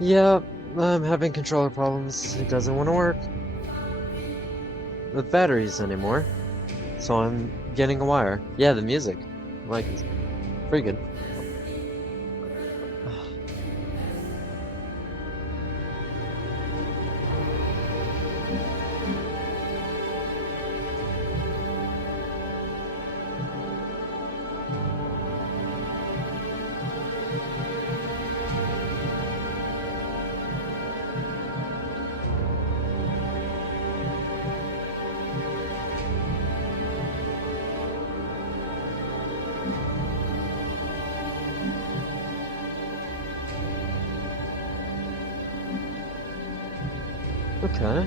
Yeah, I'm having controller problems. It doesn't want to work with batteries anymore. So I'm getting a wire. Yeah, the music. Like, it's pretty good. Okay.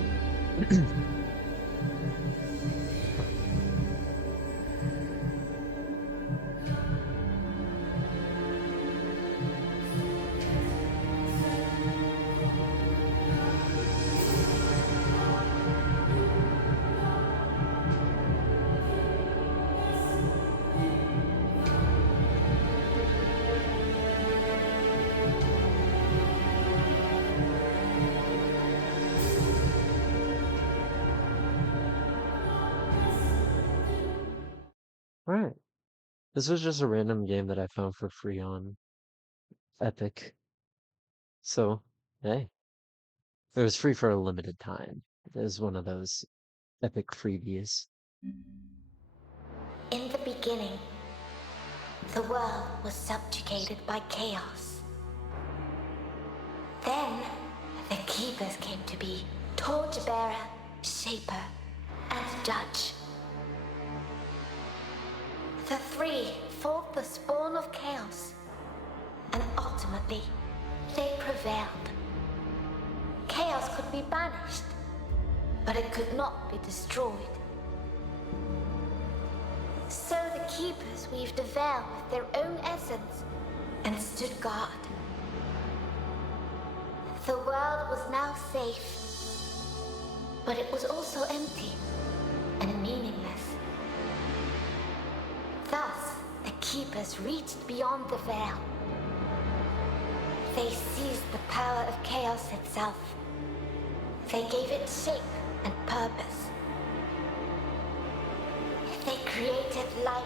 Alright. This was just a random game that I found for free on Epic. So, hey, it was free for a limited time. It was one of those Epic freebies. In the beginning, the world was subjugated by chaos. Then, the Keepers came to be torchbearer, shaper, and judge. The three fought the spawn of chaos, and ultimately, they prevailed. Chaos could be banished, but it could not be destroyed. So the Keepers weaved a veil with their own essence and stood guard. The world was now safe, but it was also empty and meaningless. Thus, the Keepers reached beyond the veil. They seized the power of chaos itself. They gave it shape and purpose. They created life,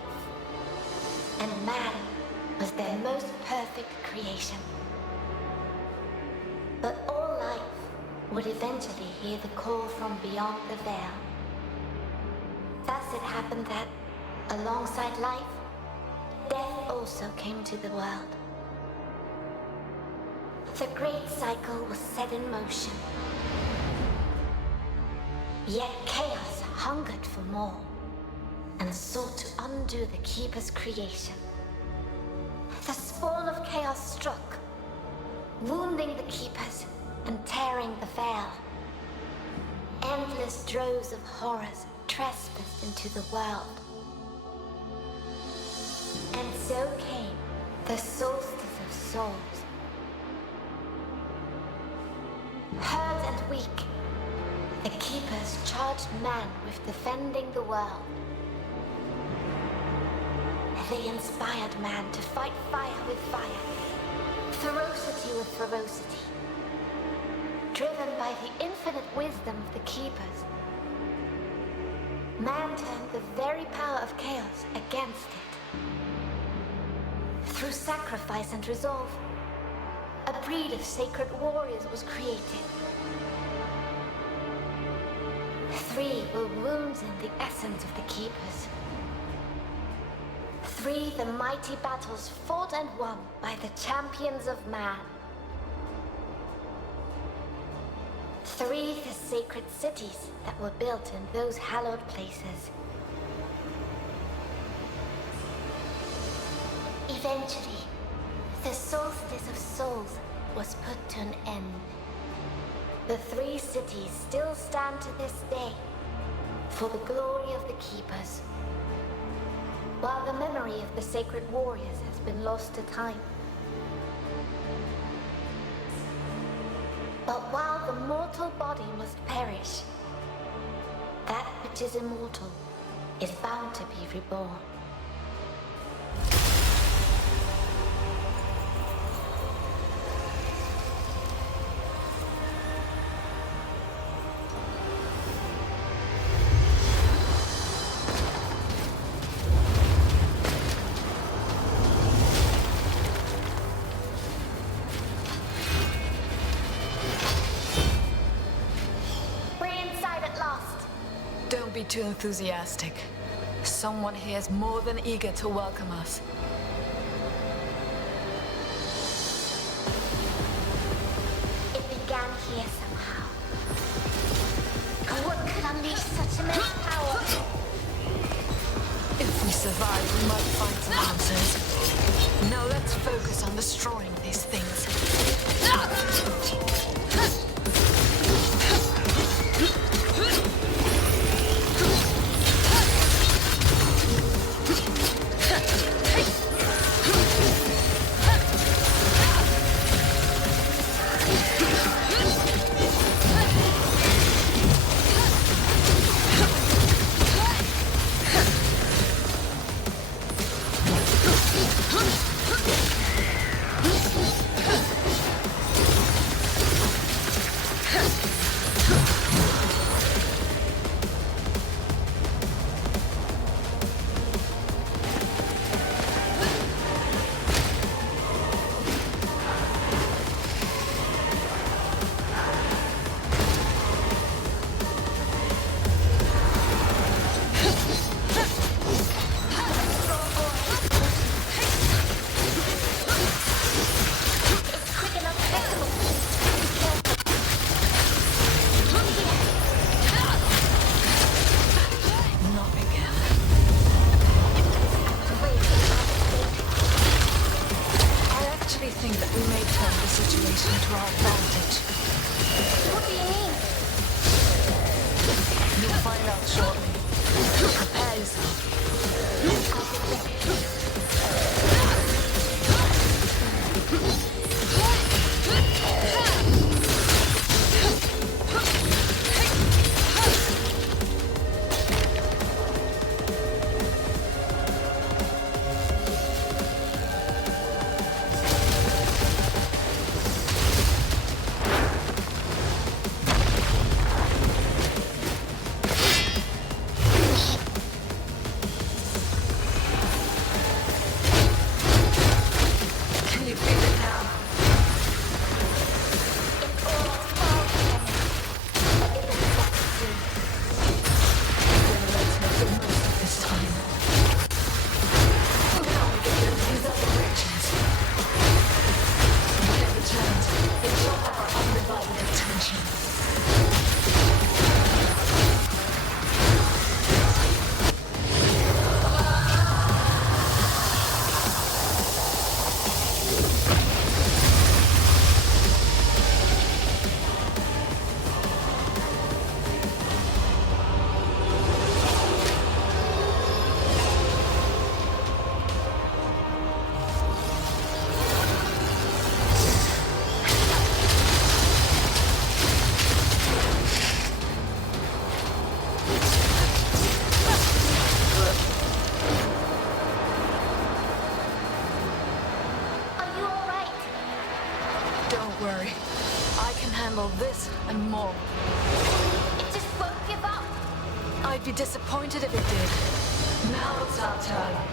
and man was their most perfect creation. But all life would eventually hear the call from beyond the veil. Thus it happened that, alongside life, death also came to the world. The great cycle was set in motion. Yet chaos hungered for more and sought to undo the Keeper's creation. The spawn of chaos struck, wounding the Keepers and tearing the veil. Endless droves of horrors trespassed into the world. And so came the Soulstice of Souls. Hurt and weak, the Keepers charged man with defending the world. They inspired man to fight fire with fire, ferocity with ferocity. Driven by the infinite wisdom of the Keepers, man turned the very power of chaos against it. Through sacrifice and resolve, a breed of sacred warriors was created. Three were wounds in the essence of the Keepers. Three the mighty battles fought and won by the champions of man. Three the sacred cities that were built in those hallowed places. Eventually, the Soulstice of Souls was put to an end. The three cities still stand to this day for the glory of the Keepers, while the memory of the sacred warriors has been lost to time. But while the mortal body must perish, that which is immortal is bound to be reborn. arrive at last. Don't be too enthusiastic. Someone here is more than eager to welcome us. It began here somehow. What could unleash such immense power? If we survive, we might find some answers. Now let's focus on destroying these things. This and more. It just won't give up. I'd be disappointed if it did. Now it's our turn.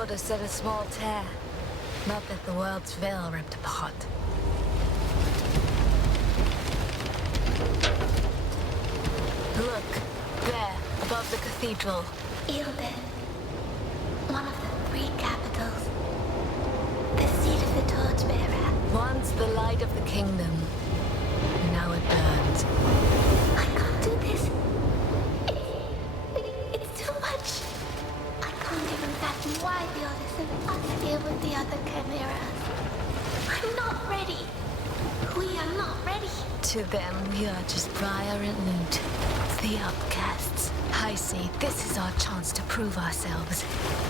Order said a small tear. Not that the world's veil ripped apart. Look, there, above the cathedral. Ilden. One of the three capitals. The seat of the torchbearer. Once the light of the kingdom. Now it burns. I can't do this. It's too much. I can't even fathom why the Odyssey must deal with the other chimeras. I'm not ready. We are not ready. To them, we are just Briar and Loot. The outcasts. I see, this is our chance to prove ourselves.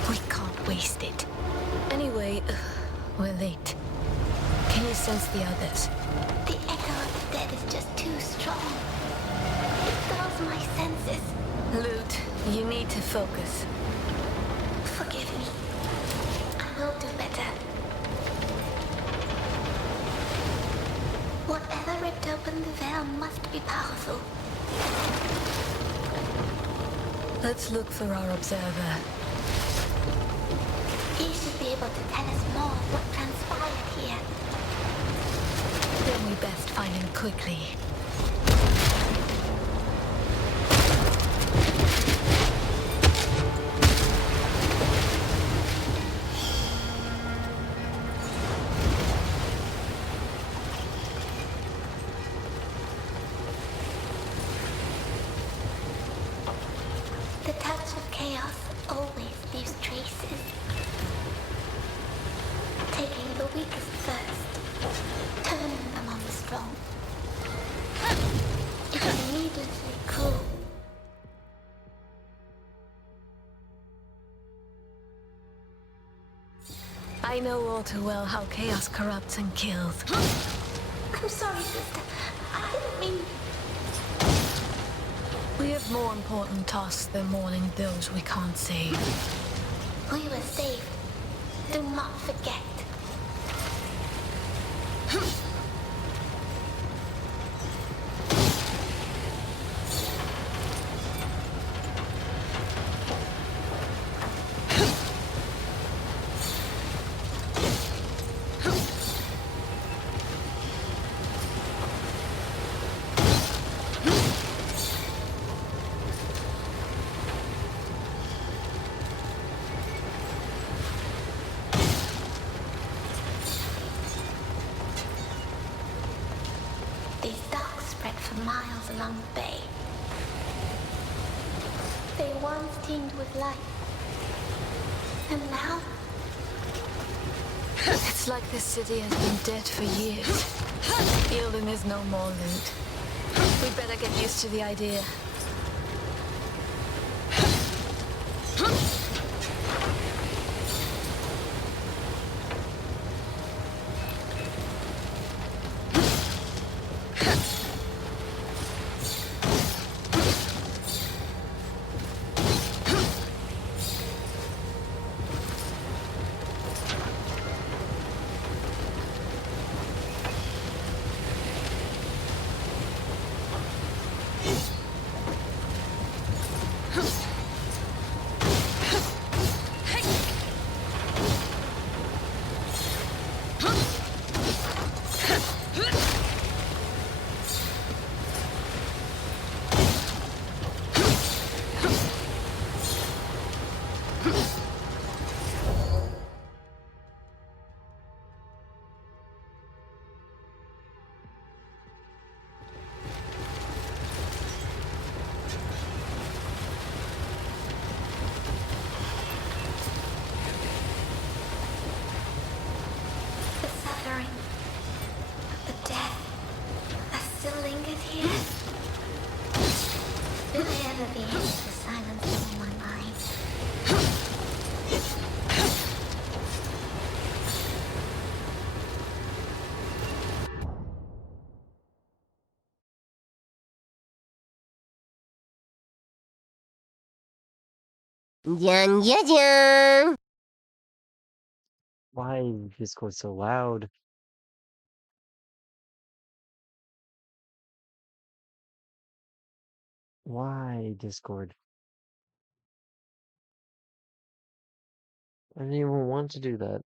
We can't waste it. Anyway, we're late. Can you sense the others? The echo of the dead is just too strong. It dulls my senses. Loot, you need to focus. Forgive me. I will do better. Whatever ripped open the veil must be powerful. Let's look for our observer. He should be able to tell us more of what transpired here. Then we best find him quickly. The touch of chaos always leaves traces. Taking the weakest first, turning them on the strong. It is needlessly cruel. I know all too well how chaos corrupts and kills. I'm sorry, sister. I didn't mean... We have more important tasks than mourning those we can't save. We were saved. Do not forget. These docks spread for miles along the bay. They once teemed with life. And now, It's like this city has been dead for years. Ilden is no more, Loot. We better get used to the idea. the suffering, the death, that still lingered here. Will I ever be able to silence them in my mind? Dun, dun, dun. Why is Discord so loud? Why Discord? didn't even want to do that.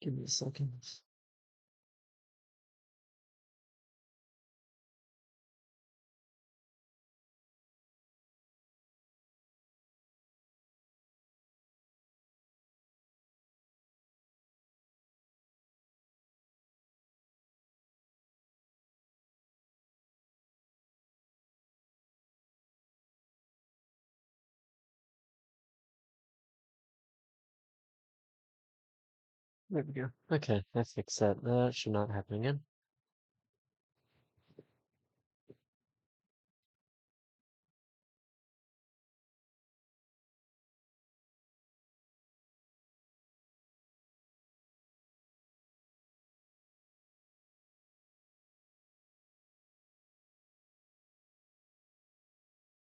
Give me a second. There we go. Okay, I fixed that. That should not happen again.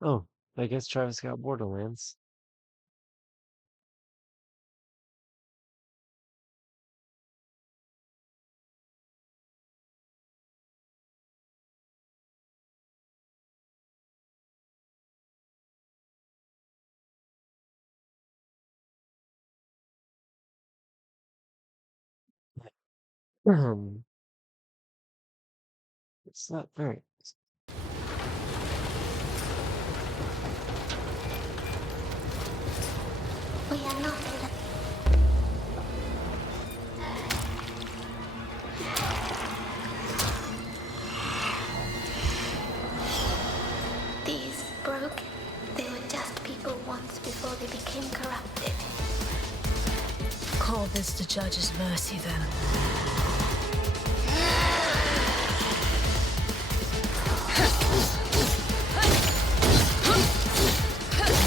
Oh, I guess Travis got Borderlands. Um, it's not right. We are not in the... These broken. They were just people once before they became corrupted. Call this the judge's mercy, then.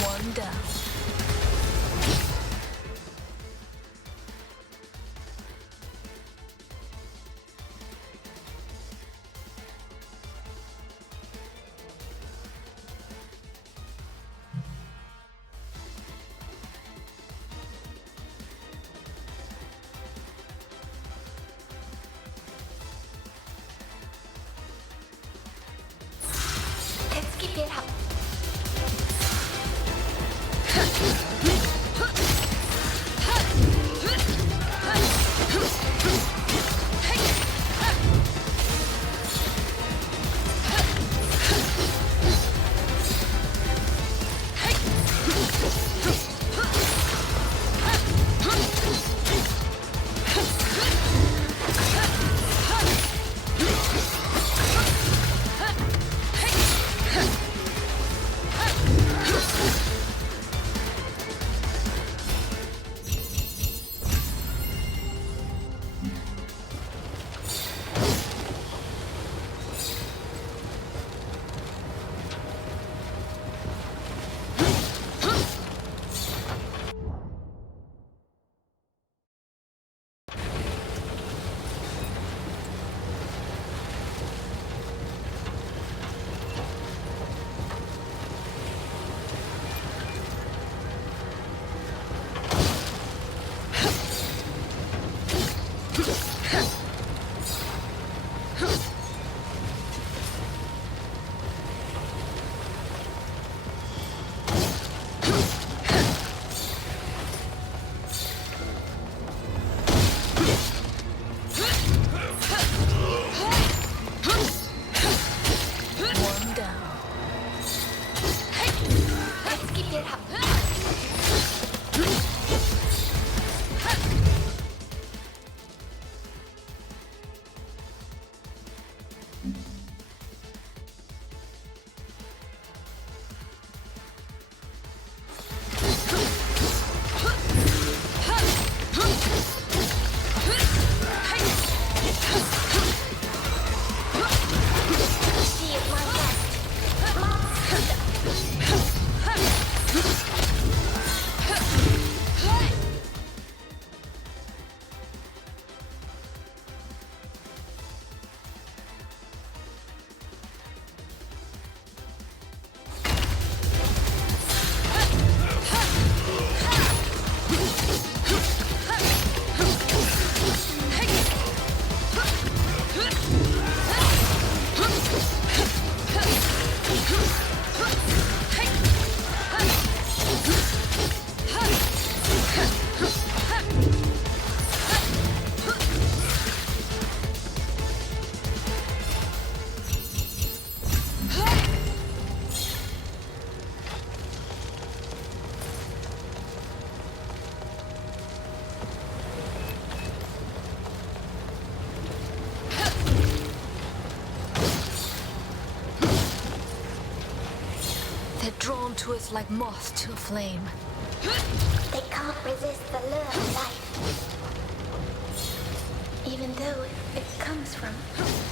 One down. Let's keep it up. They're drawn to us like moths to a flame. They can't resist the lure of life. Even though it comes from us.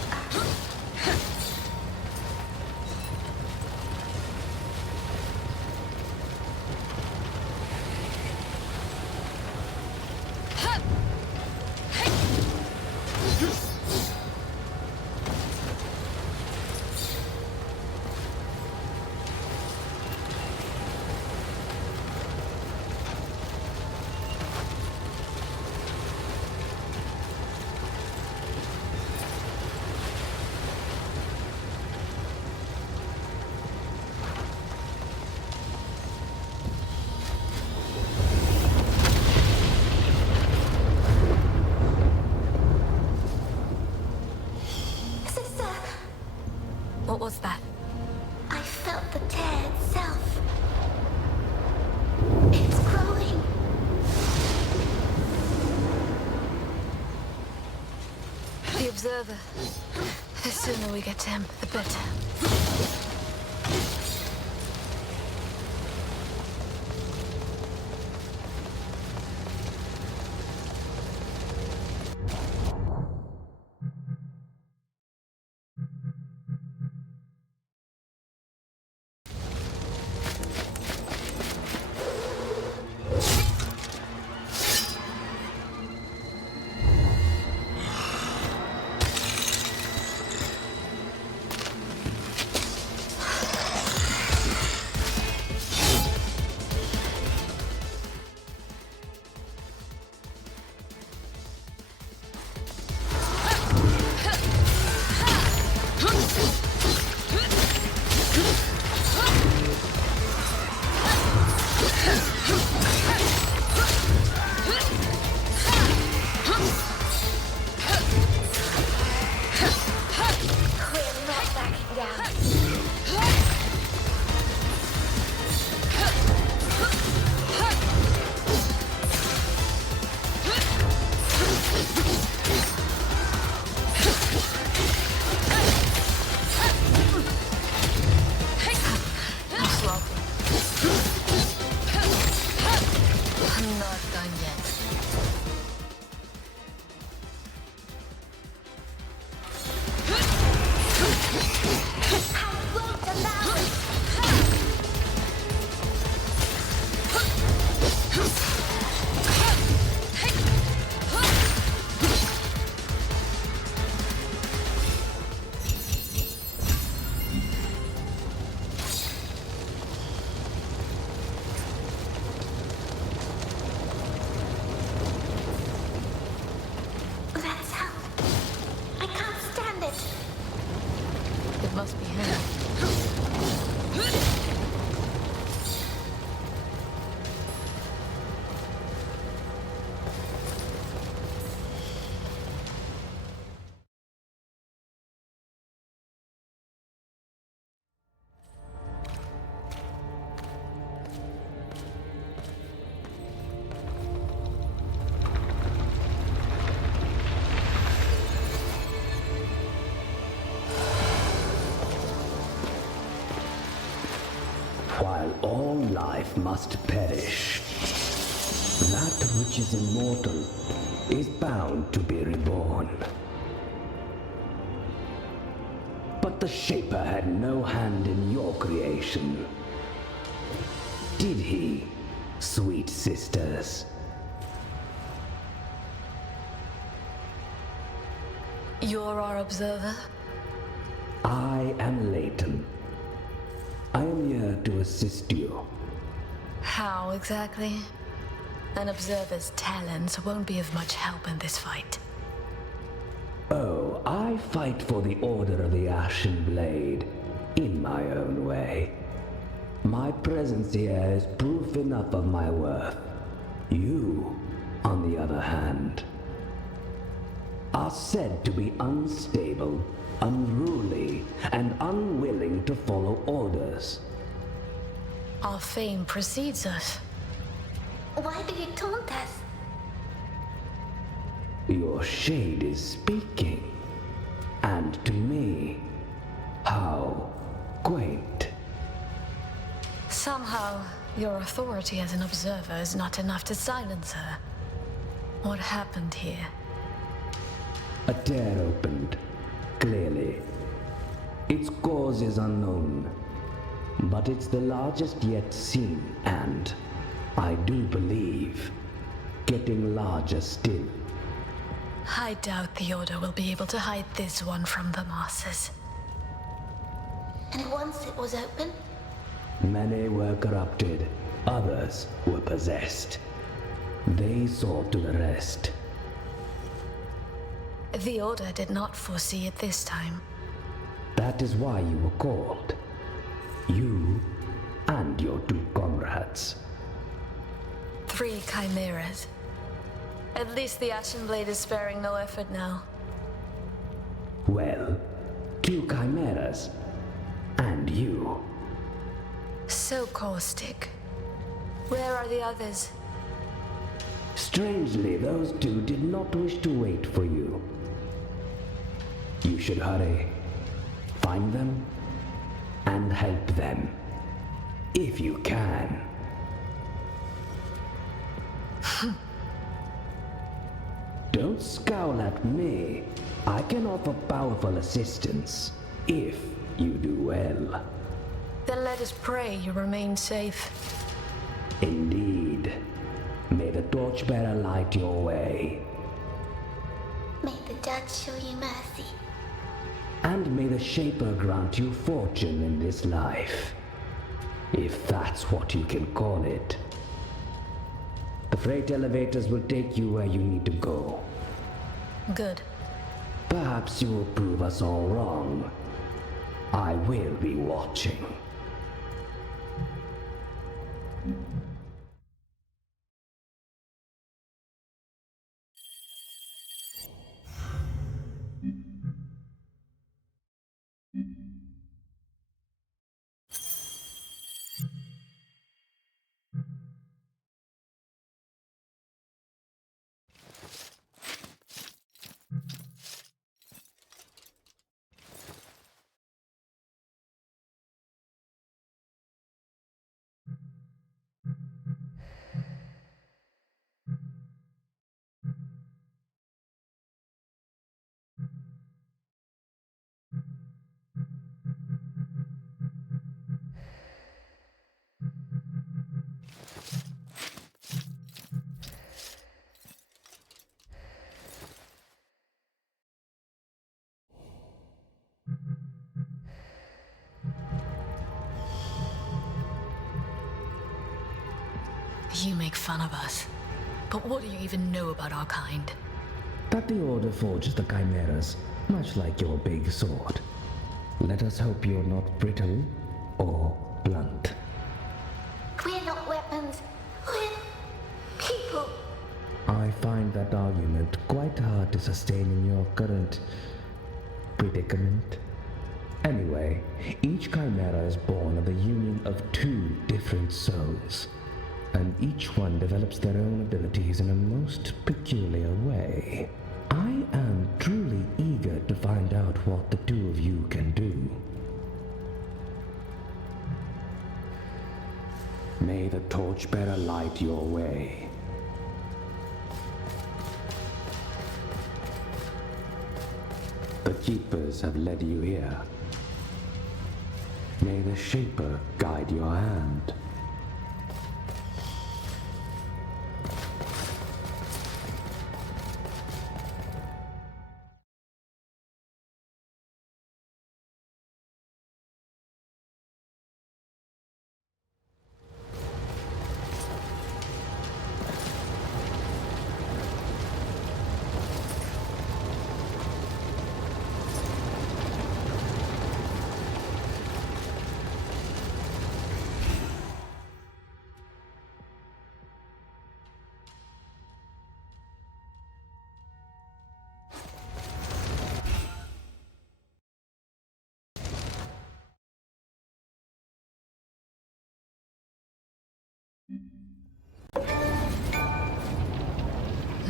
What was that? I felt the tear itself. It's growing. The Observer. The sooner we get to him, the better. Must be him. While all life must perish, that which is immortal is bound to be reborn. But the Shaper had no hand in your creation. Did he, sweet sisters? You're our observer? I am Leighton. I am here to assist you. How exactly? An observer's talents won't be of much help in this fight. Oh, I fight for the Order of the Ashen Blade in my own way. My presence here is proof enough of my worth. You, on the other hand, are said to be unstable, unruly, and unwilling to follow orders. Our fame precedes us. Why do you taunt us? Your shade is speaking. And to me, how quaint. Somehow, your authority as an observer is not enough to silence her. What happened here? A tear opened, clearly. Its cause is unknown, but it's the largest yet seen and, I do believe, getting larger still. I doubt the Order will be able to hide this one from the masses. And once it was open, Many were corrupted, others were possessed. They saw to the rest. The Order did not foresee it this time. That is why you were called. You and your two comrades. 3 chimeras. At least the Ashen Blade is sparing no effort now. Well, 2 chimeras. And you. So caustic. Where are the others? Strangely, those 2 did not wish to wait for you. You should hurry. Find them and help them. If you can. Don't scowl at me. I can offer powerful assistance, if you do well. Then let us pray you remain safe. Indeed. May the torchbearer light your way. may the judge show you mercy. And may the Shaper grant you fortune in this life. If that's what you can call it. The freight elevators will take you where you need to go. Good. Perhaps you will prove us all wrong. I will be watching. You make fun of us. But what do you even know about our kind? That the Order forges the chimeras, much like your big sword. Let us hope you're not brittle or blunt. We're not weapons. We're people. I find that argument quite hard to sustain in your current predicament. Anyway, each chimera is born of the union of 2 different souls, and each one develops their own abilities in a most peculiar way. I am truly eager to find out what the 2 of you can do. May the torchbearer light your way. The Keepers have led you here. May the Shaper guide your hand.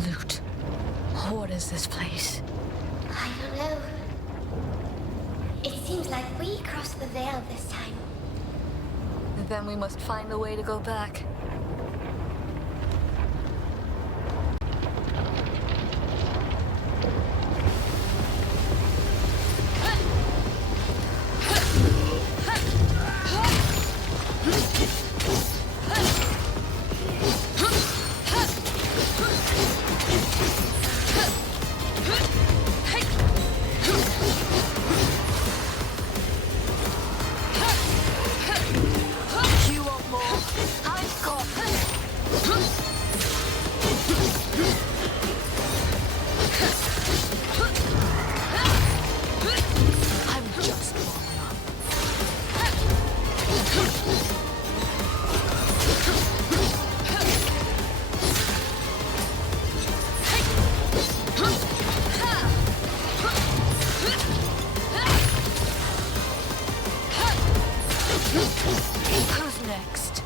Loot. What is this place? I don't know. It seems like we crossed the veil this time. Then we must find a way to go back. You want more? I've got. I'm just warming up. Who's next?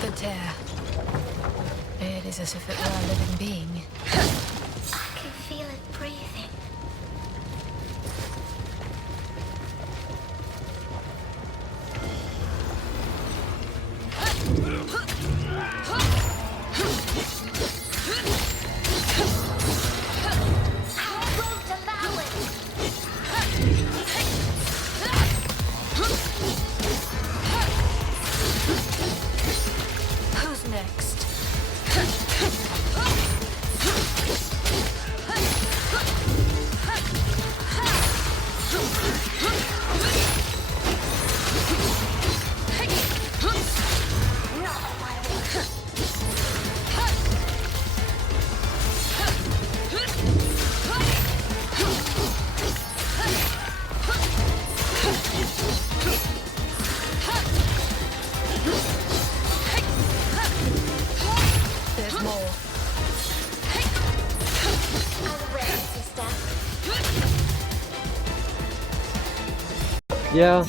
The tear. It is as if it were a living being. I can feel it breathing. Yeah,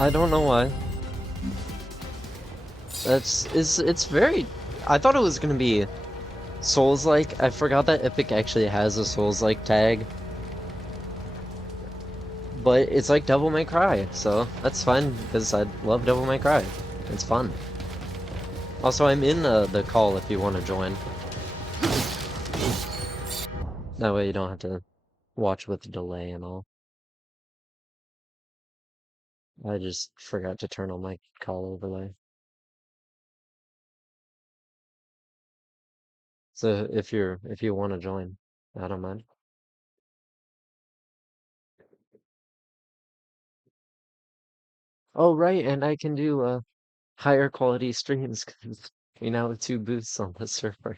I don't know why. It's very. I thought it was gonna be Souls-like. I forgot that Epic actually has a Souls-like tag, but it's like Devil May Cry, so that's fine because I love Devil May Cry. It's fun. Also, I'm in the call if you want to join. That way you don't have to watch with delay and all. I just forgot to turn on my call overlay. So if you want to join, I don't mind. Oh right, and I can do higher quality streams because we now have two booths on the server.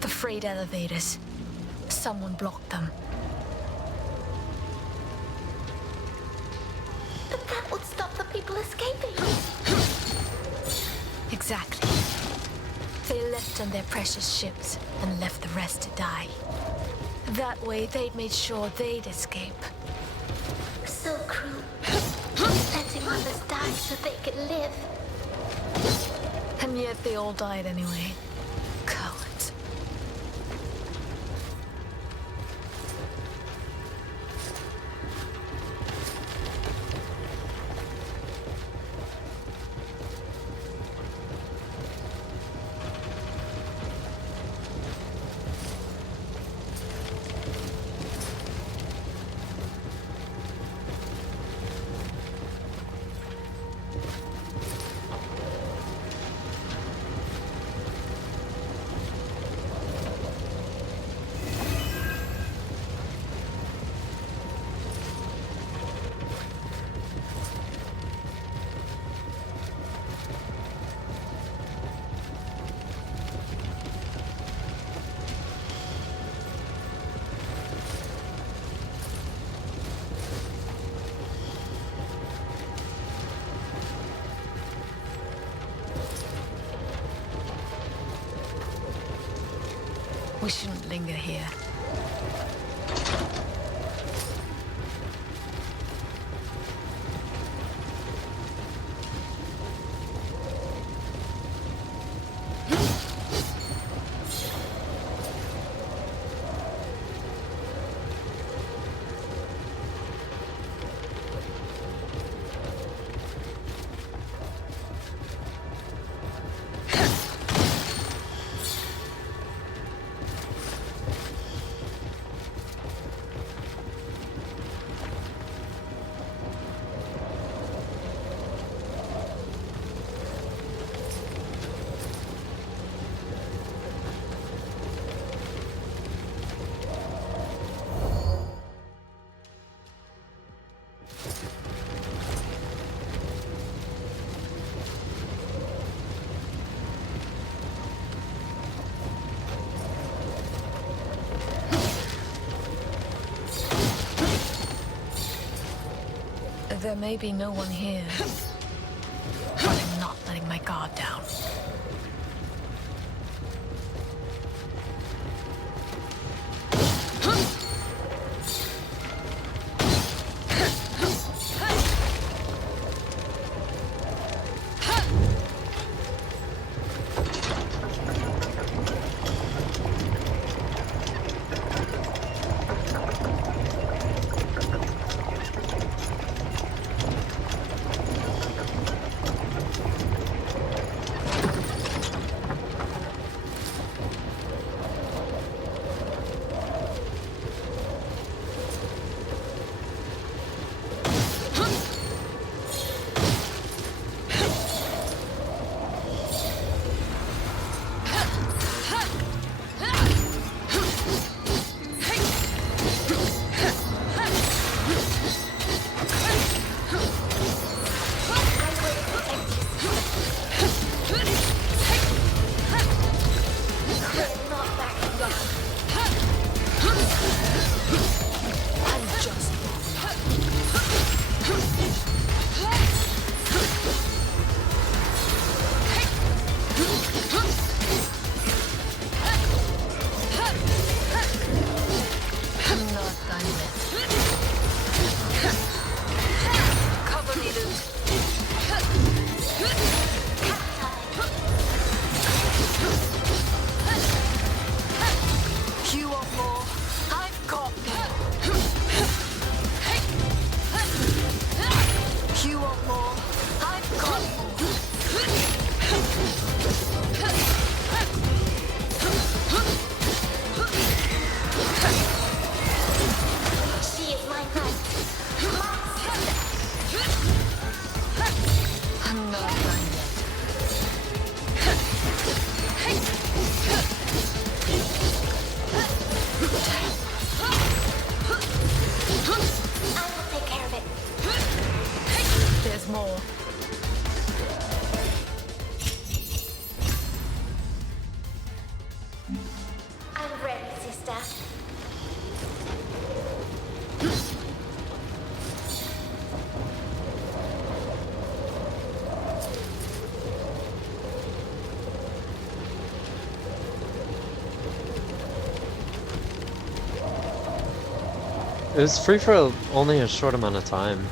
The freight elevators. Someone blocked them. But that would stop the people escaping. Exactly. They left on their precious ships and left the rest to die. That way, they'd made sure they'd escape. So cruel. Letting others die so they could live. And yet they all died anyway. Cowards. We shouldn't linger here. There may be no one here, but I'm not letting my guard down. It was free for only a short amount of time,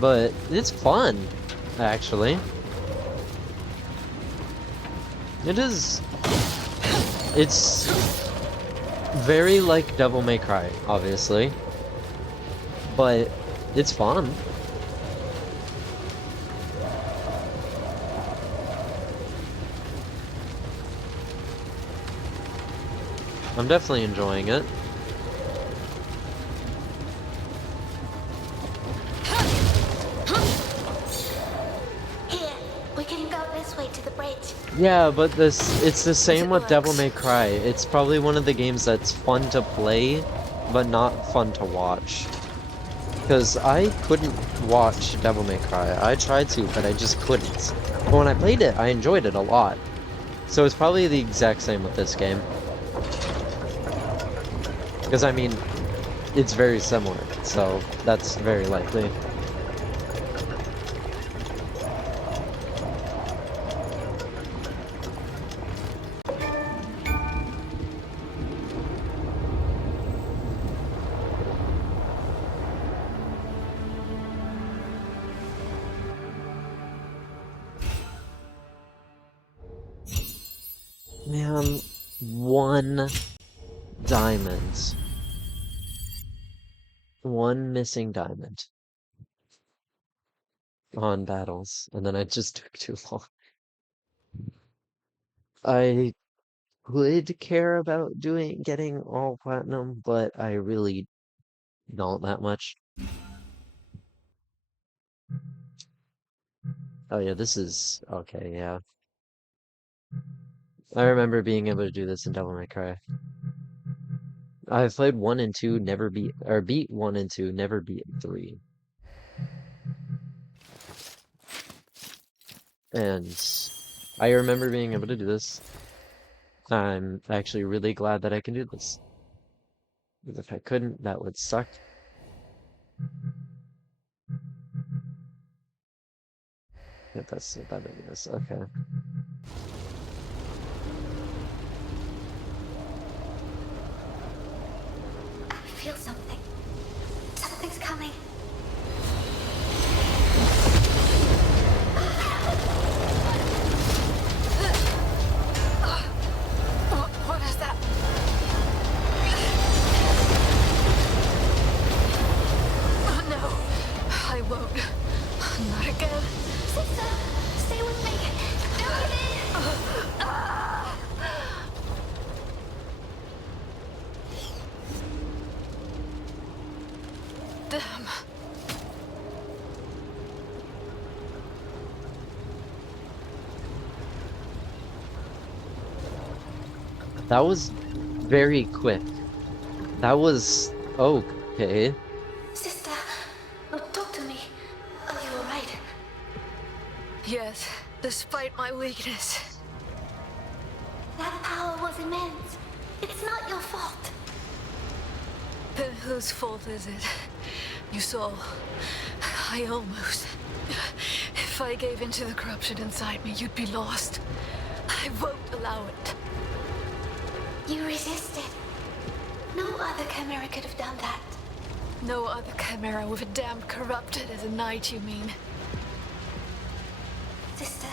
but it's fun, actually. It is. It's very like Devil May Cry, obviously, but it's fun. I'm definitely enjoying it. Here, we can go this way to the bridge. Yeah, but it's the same It with Devil works. May Cry. It's probably one of the games that's fun to play, but not fun to watch. Because I couldn't watch Devil May Cry. I tried to, but I just couldn't. But when I played it, I enjoyed it a lot. So it's probably the exact same with this game. Because, I mean, it's very similar, so that's very likely. Man, 1 diamond. 1 missing diamond on battles, and then I just took too long. I would care about getting all platinum, but I really don't that much. Oh yeah, this is okay, yeah. I remember being able to do this in Devil May Cry. I've played 1 and 2, never beat 1 and 2, never beat 3. And I remember being able to do this. I'm actually really glad that I can do this. Because if I couldn't, that would suck. Yeah, that's what that is. Okay. I feel something. Something's coming. What is that? Oh no, I won't. Not again. Sister, stay with me. Don't give in. Damn. That was very quick. That was okay. Sister, talk to me. Are you alright? Yes, despite my weakness. That power was immense. It's not your fault. Then whose fault is it? You saw. I almost. If I gave in to the corruption inside me, you'd be lost. I won't allow it. You resisted. No other Chimera could have done that. No other Chimera with a damn corrupted as a knight, you mean? Sister,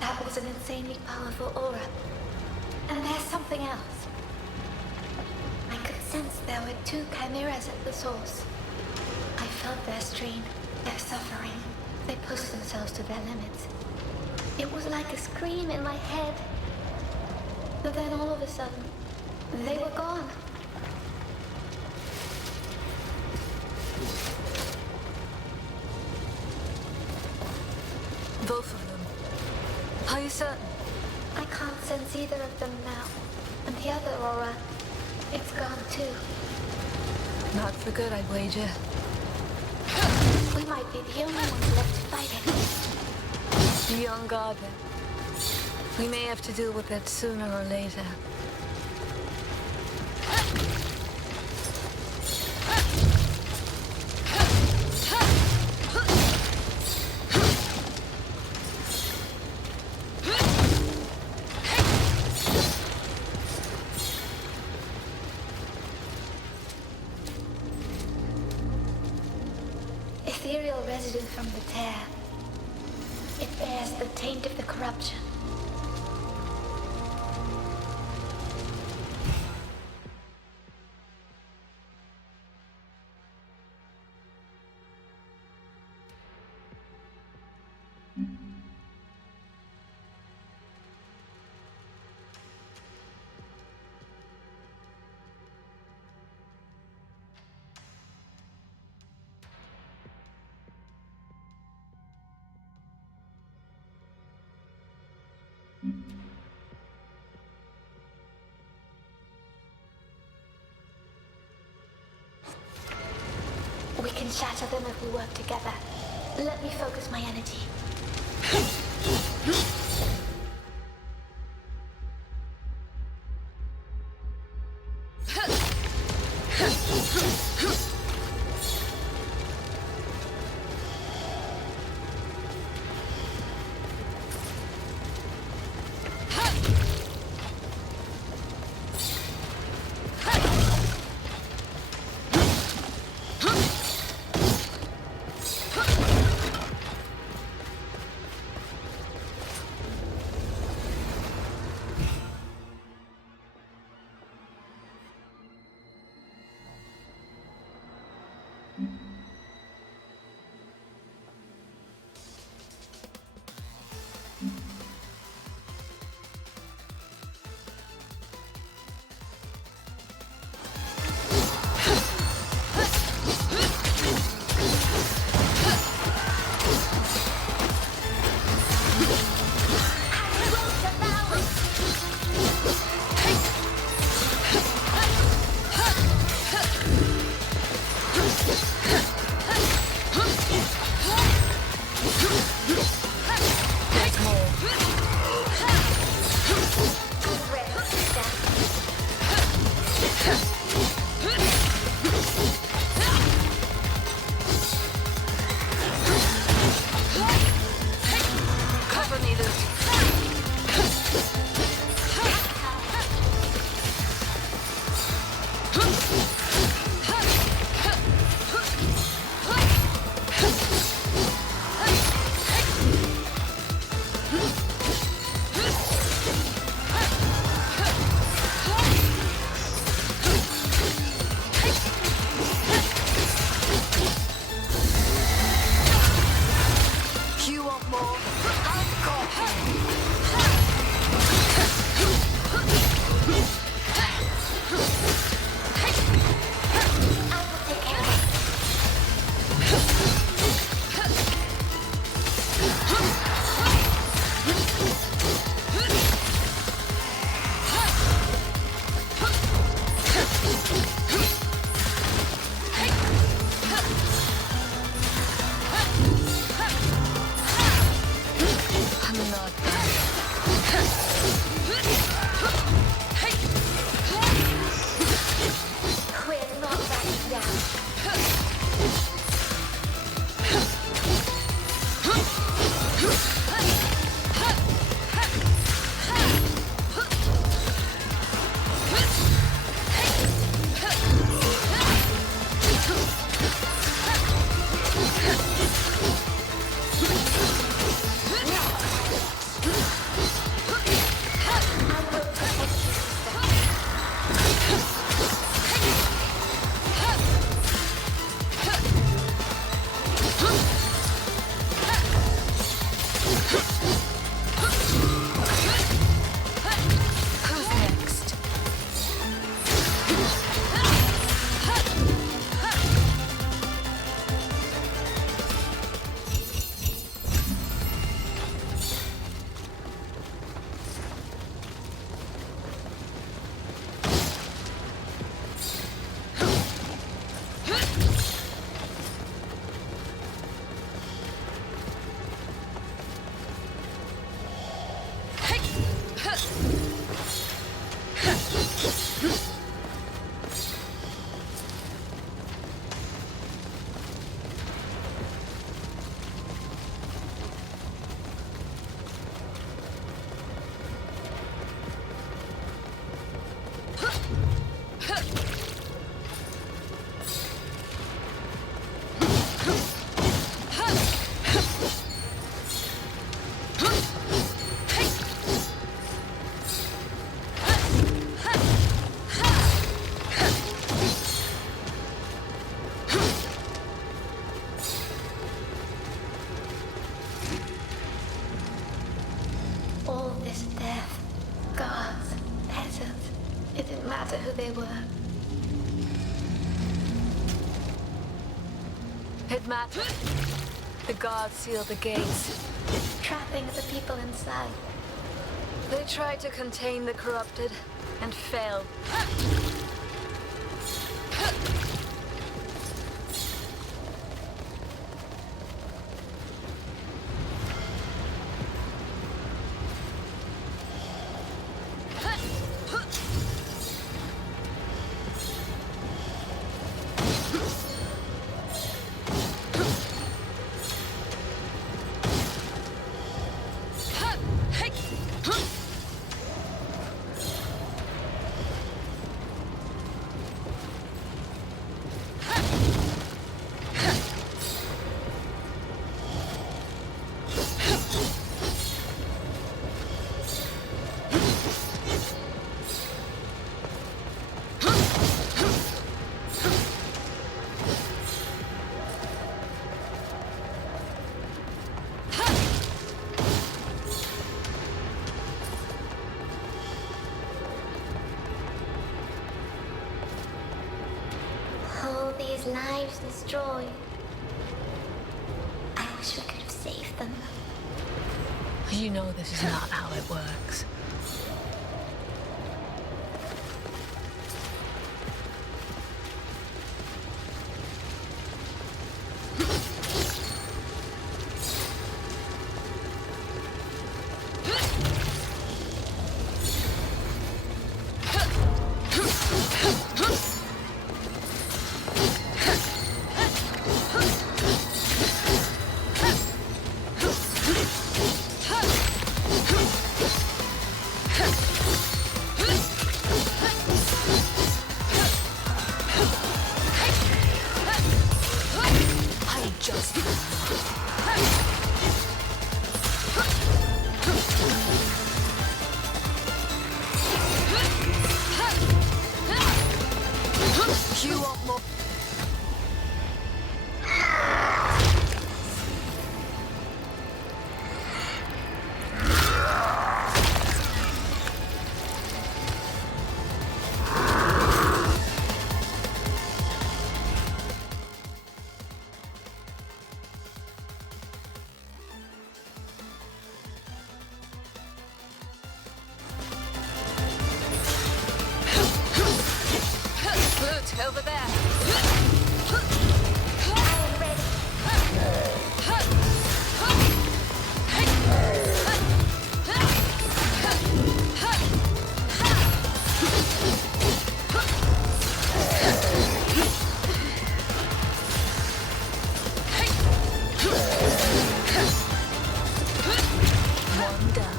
that was an insanely powerful aura. And there's something else. I could sense there were 2 chimeras at the source. I felt their strain, their suffering. They pushed themselves to their limits. It was like a scream in my head. But then all of a sudden, they were gone. Both of them. Are you certain? I can't sense either of them now. And the other aura, it's gone too. Not for good, I'd wager. We might be the only ones left to fight it. Be on guard then. We may have to deal with that sooner or later. ethereal residue from the tear. It bears the taint of the corruption. We can shatter them if we work together. Let me focus my energy. It mattered. The gods sealed the gates. Trapping the people inside. They tried to contain the corrupted and failed. All these lives destroyed. I wish we could have saved them. You know this is not how it works. You want more? Loot over there. One down.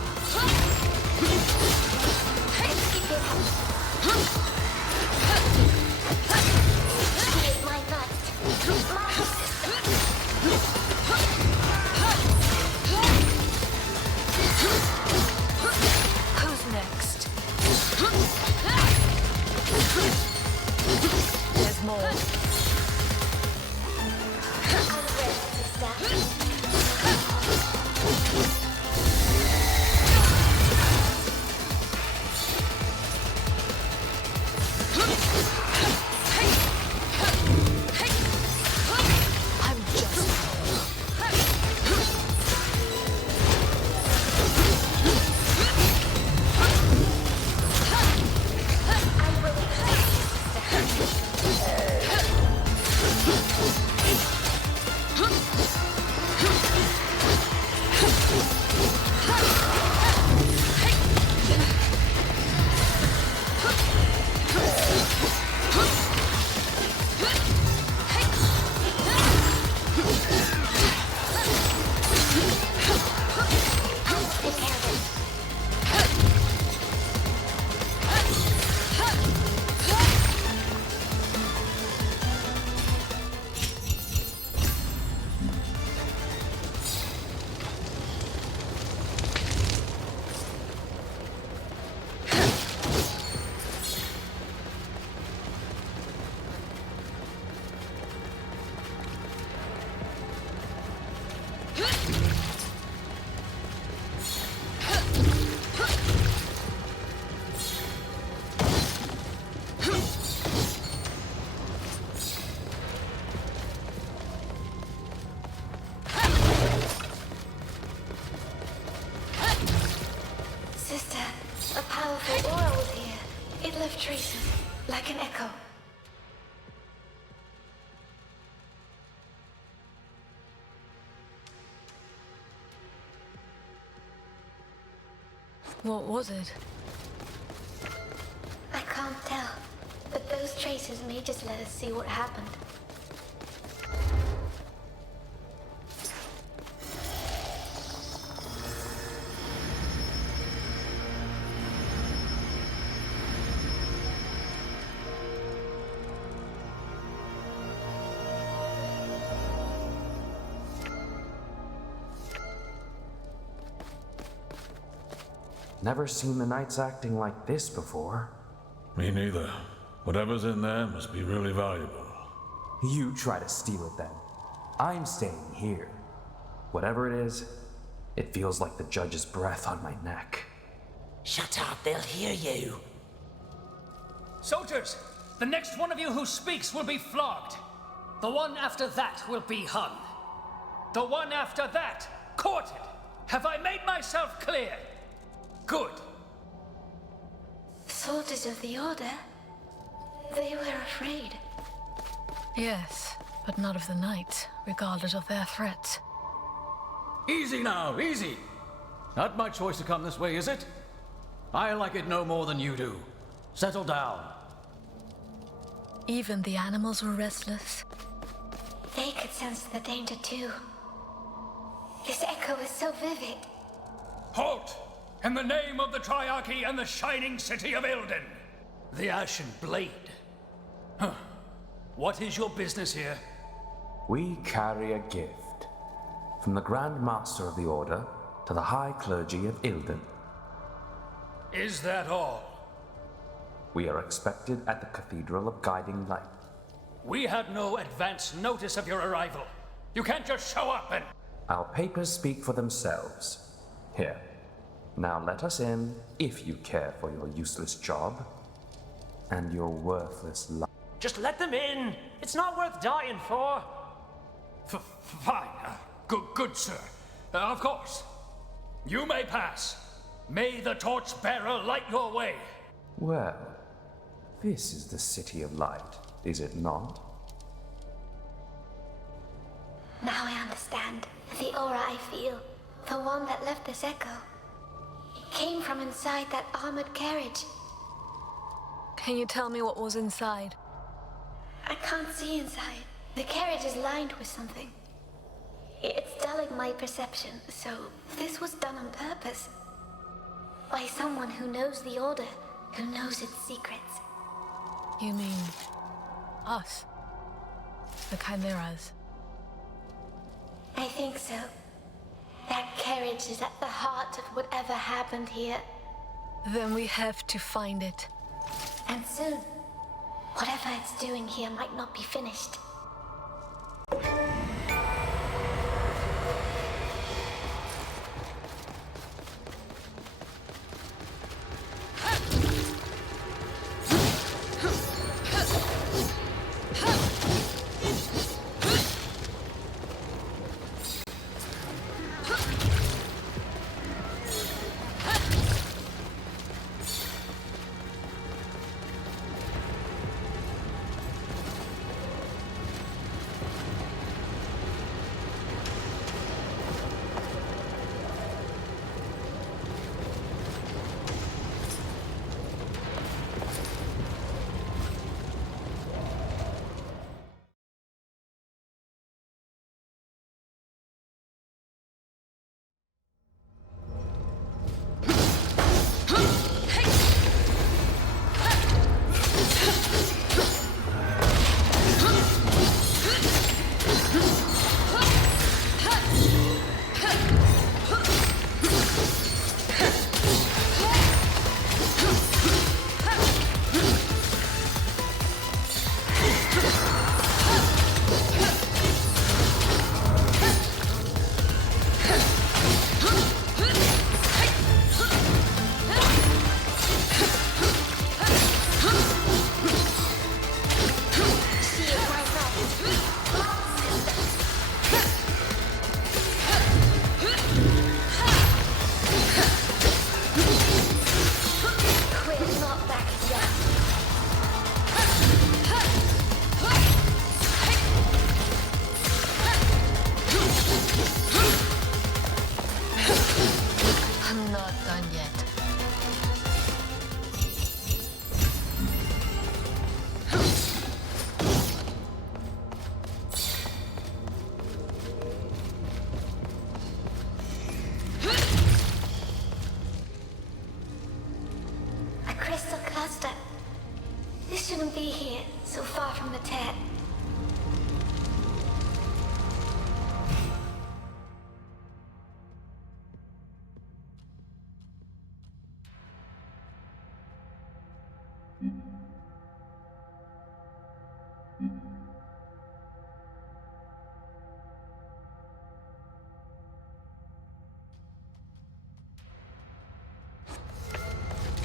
Here's my knight. Who's next? There's more. I'm ready, sister. I'm just... I will protect you, sister. Take care of it. like an echo. What was it? I can't tell, but those traces may just let us see what happened. Never seen the knights acting like this before. Me neither. Whatever's in there must be really valuable. You try to steal it then. I'm staying here. Whatever it is, it feels like the judge's breath on my neck. Shut up, they'll hear you. Soldiers, the next one of you who speaks will be flogged. The one after that will be hung. The one after that, quartered. Have I made myself clear? Good. Soldiers of the Order? They were afraid. Yes, but not of the knights, regardless of their threats. Easy now, easy. Not my choice to come this way, is it? I like it no more than you do. Settle down. Even the animals were restless. They could sense the danger too. This echo is so vivid. Halt! In the name of the Triarchy and the shining city of Ilden. The Ashen Blade. Huh. What is your business here? We carry a gift. From the Grand Master of the Order to the High Clergy of Ilden. Is that all? We are expected at the Cathedral of Guiding Light. We had no advance notice of your arrival. You can't just show up and... Our papers speak for themselves. Here. Now let us in, if you care for your useless job. And your worthless life. Just let them in. It's not worth dying for. Fine. Good, sir. Of course. You may pass. May the torchbearer light your way. Well, this is the City of Light, is it not? Now I understand. The aura I feel, the one that left this echo, it came from inside that armored carriage. Can you tell me what was inside? I can't see inside. The carriage is lined with something. It's dulling my perception, so this was done on purpose. By someone who knows the Order, who knows its secrets. You mean... us? The Chimeras? I think so. That carriage is at the heart of whatever happened here. Then we have to find it. And soon, whatever it's doing here might not be finished.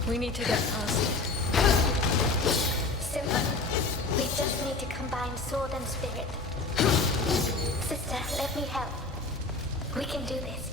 We need to get past it. Simple. We just need to combine sword and spirit. Sister, let me help. We can do this.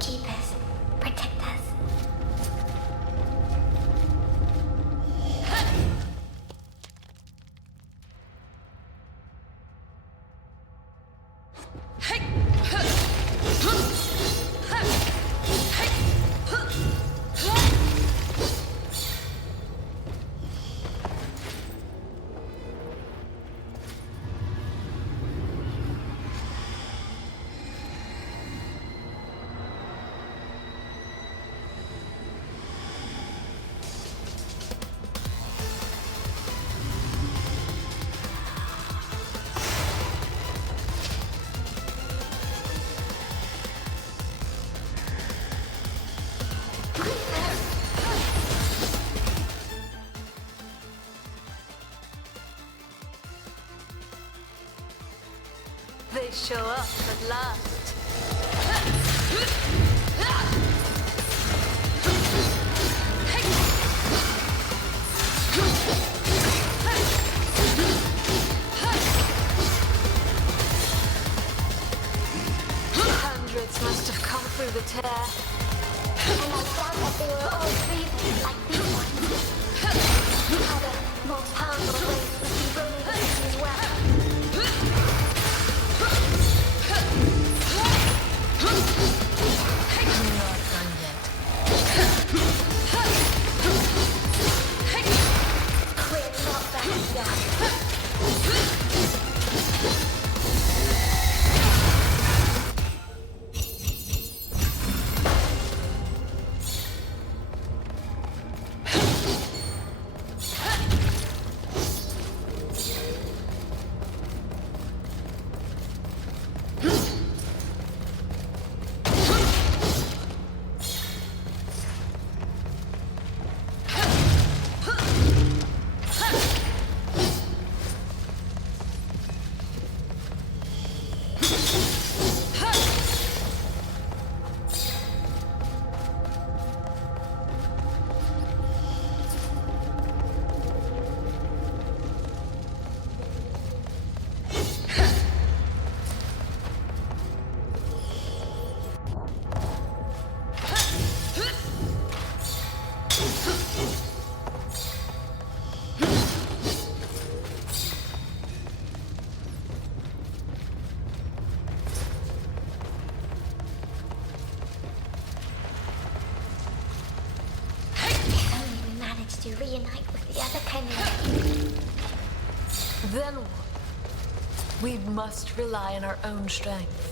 Keep us. Protect us. They show up at last. Hundreds must have come through the tear. And I found that they were all breathing like these ones. Other, more powerful ways to be running the city's well. Not done yet. We're not backing down. To reunite with the other Chimera. Then what? We must rely on our own strength.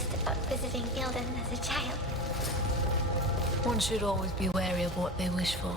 reminisced about visiting Gildan as a child. One should always be wary of what they wish for.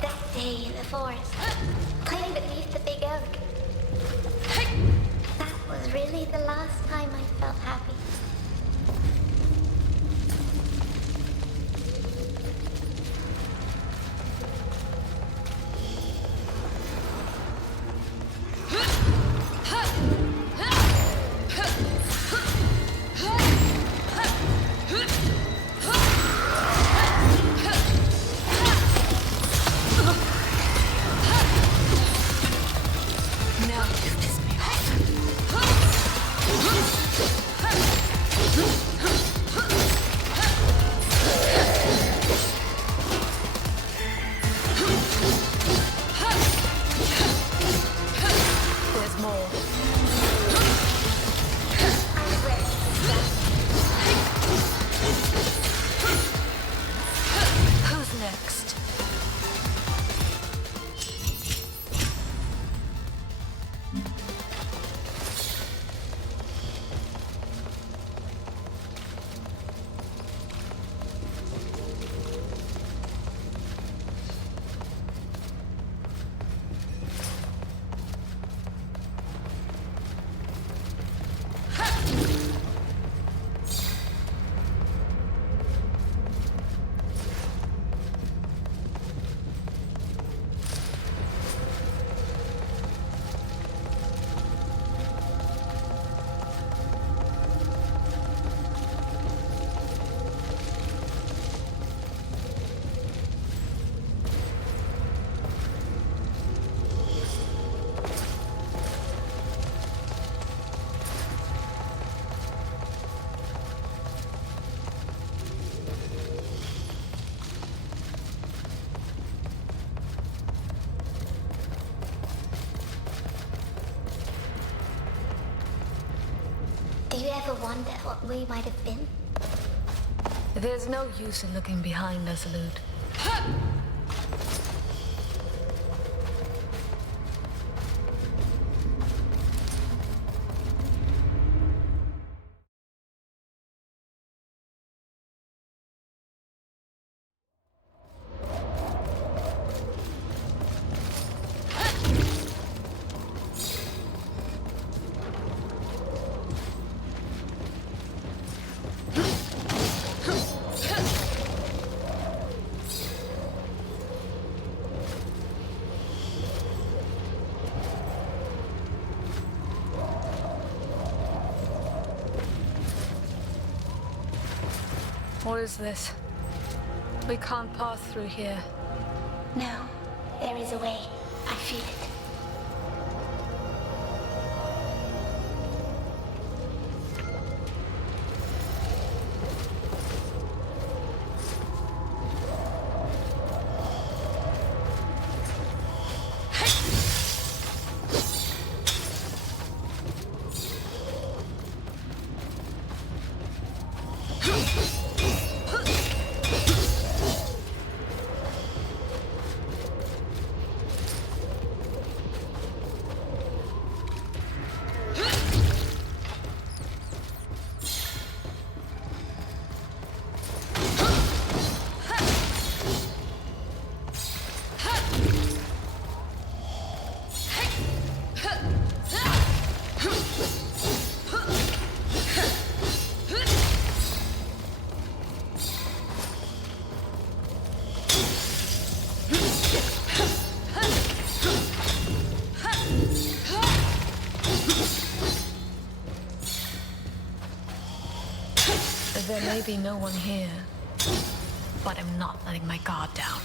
That day in the forest, playing beneath the big oak. That was really the last time I felt happy. Now you've pissed me off. There's more. I'm ready. Who's next? Do you ever wonder what we might have been? There's no use in looking behind us, Lute. What is this? We can't pass through here. No, there is a way. I feel it. There may be no one here, but I'm not letting my guard down.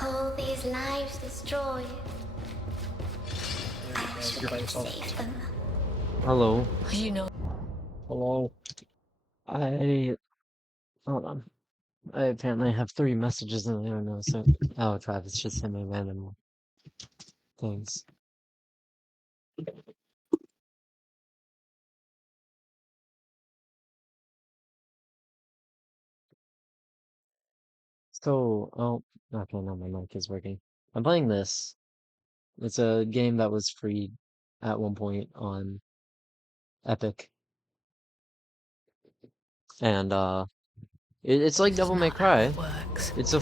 All these lives destroyed. I should have saved them. Hello. You know, Hello. Hold on. I apparently have 3 messages in there now, so. Oh, Travis just sent me random things. So, oh, okay, now my mic is working. I'm playing this. It's a game that was free at one point on Epic. And, it's like Devil May not how Cry. it works. It's a.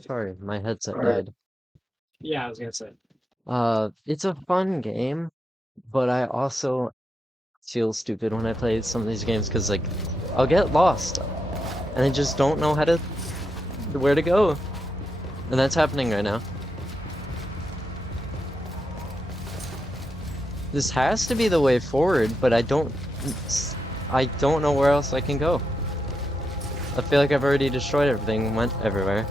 Sorry, my headset died. Yeah, I was gonna say. It's a fun game, but I also feel stupid when I play some of these games because, like, I'll get lost and I just don't know where to go. And that's happening right now. This has to be the way forward, but I don't know where else I can go. I feel like I've already destroyed everything, went everywhere.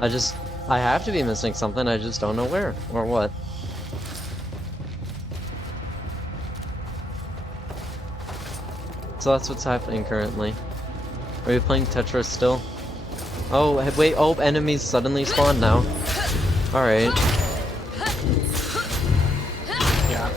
I have to be missing something, I just don't know where or what. So that's what's happening currently. Are you playing Tetris still? Oh, wait, oh, enemies suddenly spawn now. Alright. Yeah.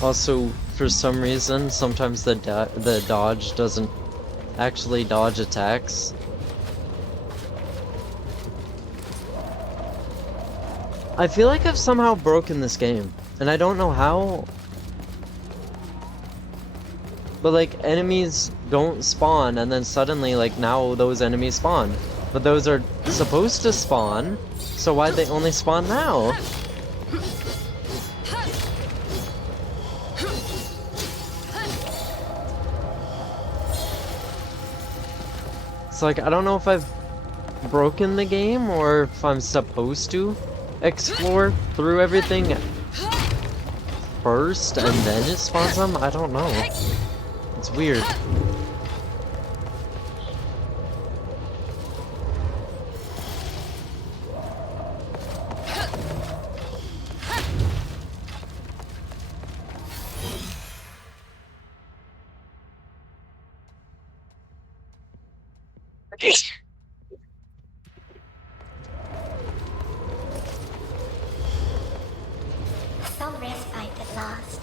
Also, for some reason, sometimes the dodge doesn't actually dodge attacks. I feel like I've somehow broken this game, and I don't know how. But like, enemies don't spawn, and then suddenly, like, now those enemies spawn. But those are supposed to spawn, so why'd they only spawn now? It's like, I don't know if I've broken the game, or if I'm supposed to explore through everything first, and then it spawns them? I don't know. It's weird. Some respite at last.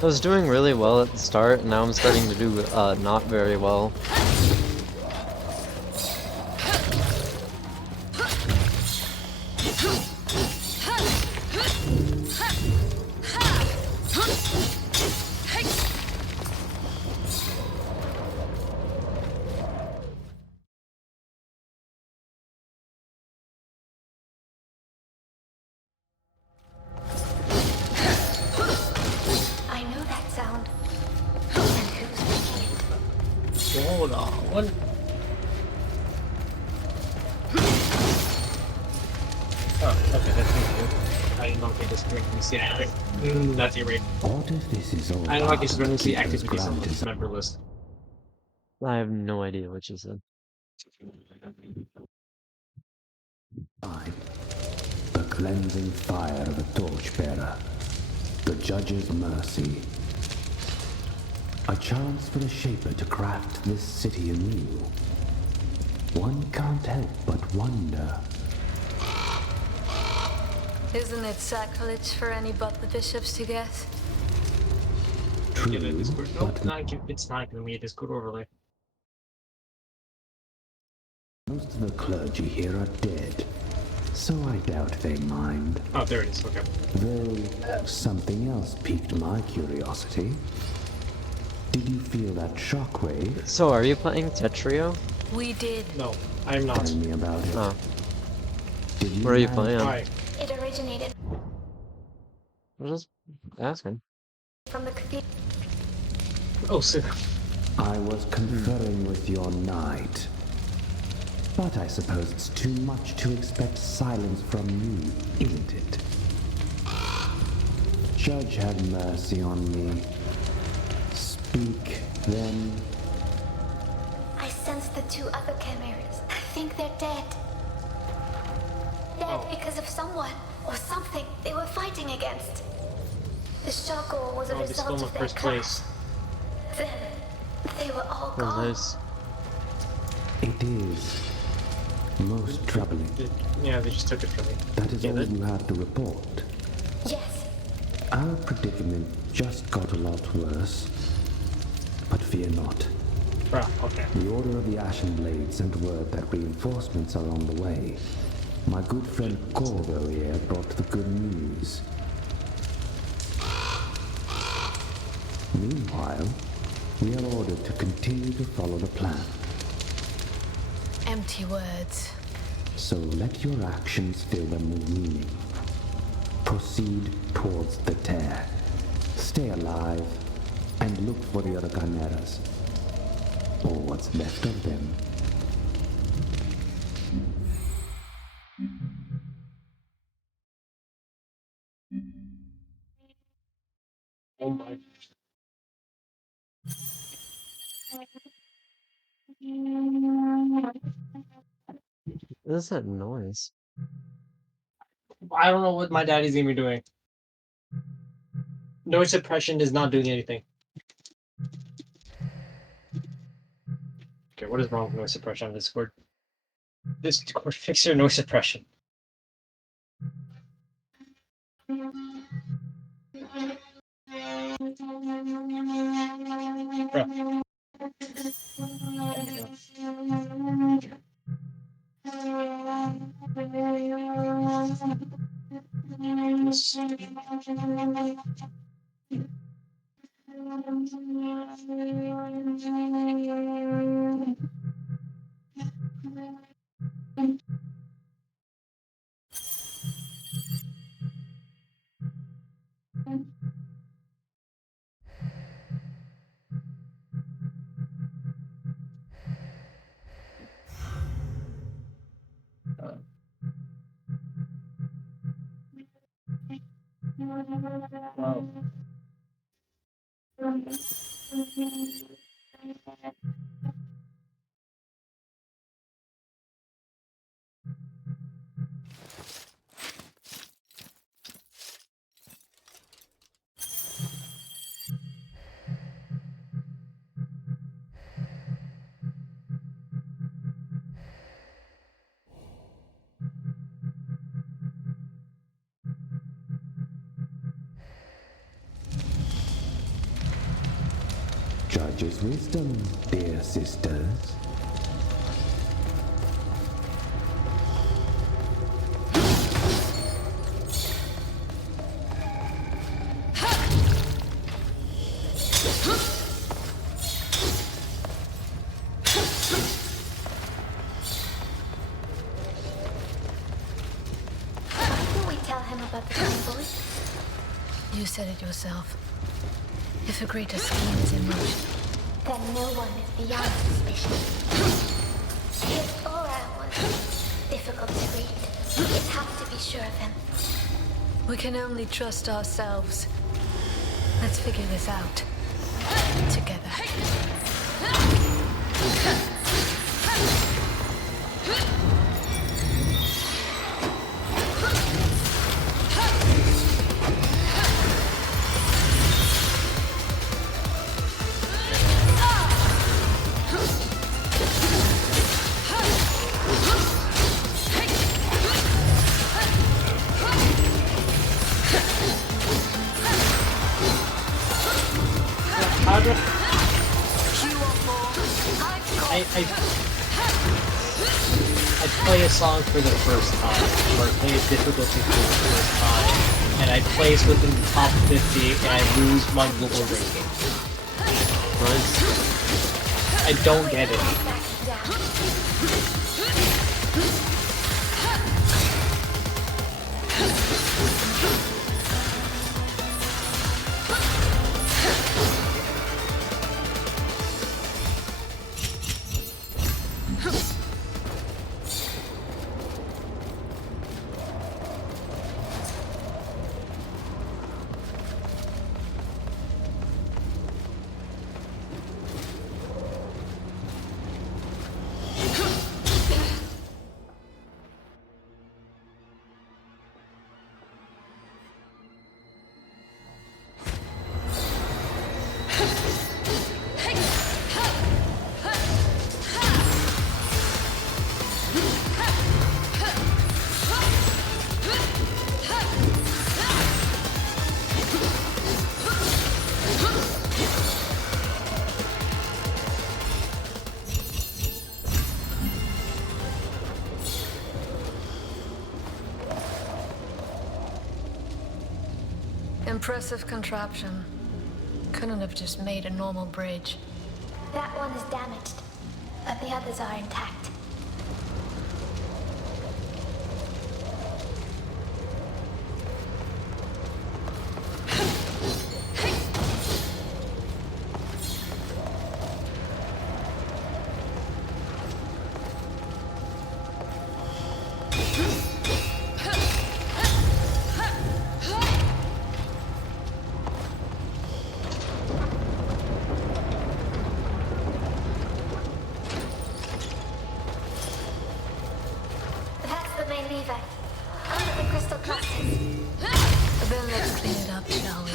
I was doing really well at the start, and now I'm starting to do not very well. I know that sound. And who's making it? Hold on. What? Oh, okay, that's me. I didn't know if just making me see active. That's your rate. What if this is all I don't like part it's of when the we see Keeper's activities on grand the design? member list. I have no idea what you said. The cleansing fire of a torchbearer. The judge's mercy. A chance for the Shaper to craft this city anew. One can't help but wonder. Isn't it sacrilege for any but the bishops to guess? True, Get a Discord. Nope, but it's not giving me a Discord overlay. most of the clergy here are dead, so I doubt they mind. Oh, there it is. Okay. Though something else piqued my curiosity. Did you feel that shockwave? So, are you playing Tetrio? We did. No, I'm not. Tell me about it. Oh, Did you what are you manage- playing? Alright. It originated I'm just asking. from the cathedral. Oh, so I was conferring with your knight. But I suppose it's too much to expect silence from you, isn't it? Judge, have mercy on me. Speak, then. I sense the two other chimeras. I think they're dead. Dead because of someone or something they were fighting against. The struggle was a oh, they're still result in of their first clash. place. Then they were all Oh, gone. nice. It is most troubling. Yeah, they just took it from me. That is Yeah, all that- you have to report. Yes, Our predicament just got a lot worse. But fear not. Bruh, okay. The Order of the Ashen Blade sent word that reinforcements are on the way. My good friend Corvo here brought the good news. Meanwhile, we are ordered to continue to follow the plan. Empty words. So let your actions fill them with meaning. Proceed towards the tear. Stay alive and look for the other chimeras. Or what's left of them. Oh my. What is that noise? I don't know what my daddy's even doing. Noise suppression is not doing anything. Okay, what is wrong with noise suppression on Discord? Discord, fix your noise suppression. Bruh. Wow. Judge's wisdom, dear sisters. You said it yourself. If a greater scheme is in motion, then no one is beyond suspicion. His aura was difficult to read. You'd have to be sure of him. we can only trust ourselves. Let's figure this out. Together. How do I play a song for the first time, or I play a difficulty for the first time, and I place within the top 50, and I lose my global ranking. I don't get it. Impressive contraption. Couldn't have just made a normal bridge. That one is damaged, but the others are intact. Under the crystal clusters. Then let's clean it up, shall we?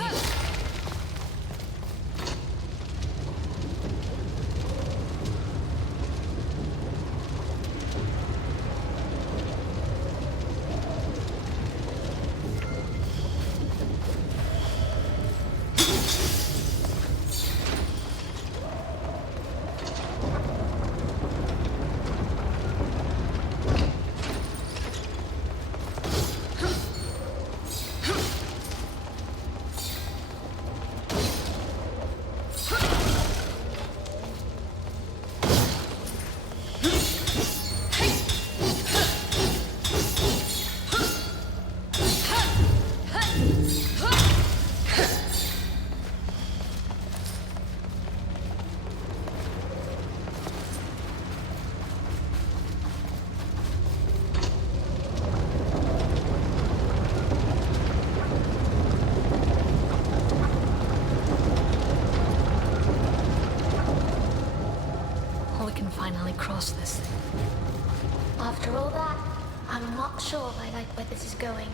Finally cross this thing. After all that, I'm not sure I like where this is going.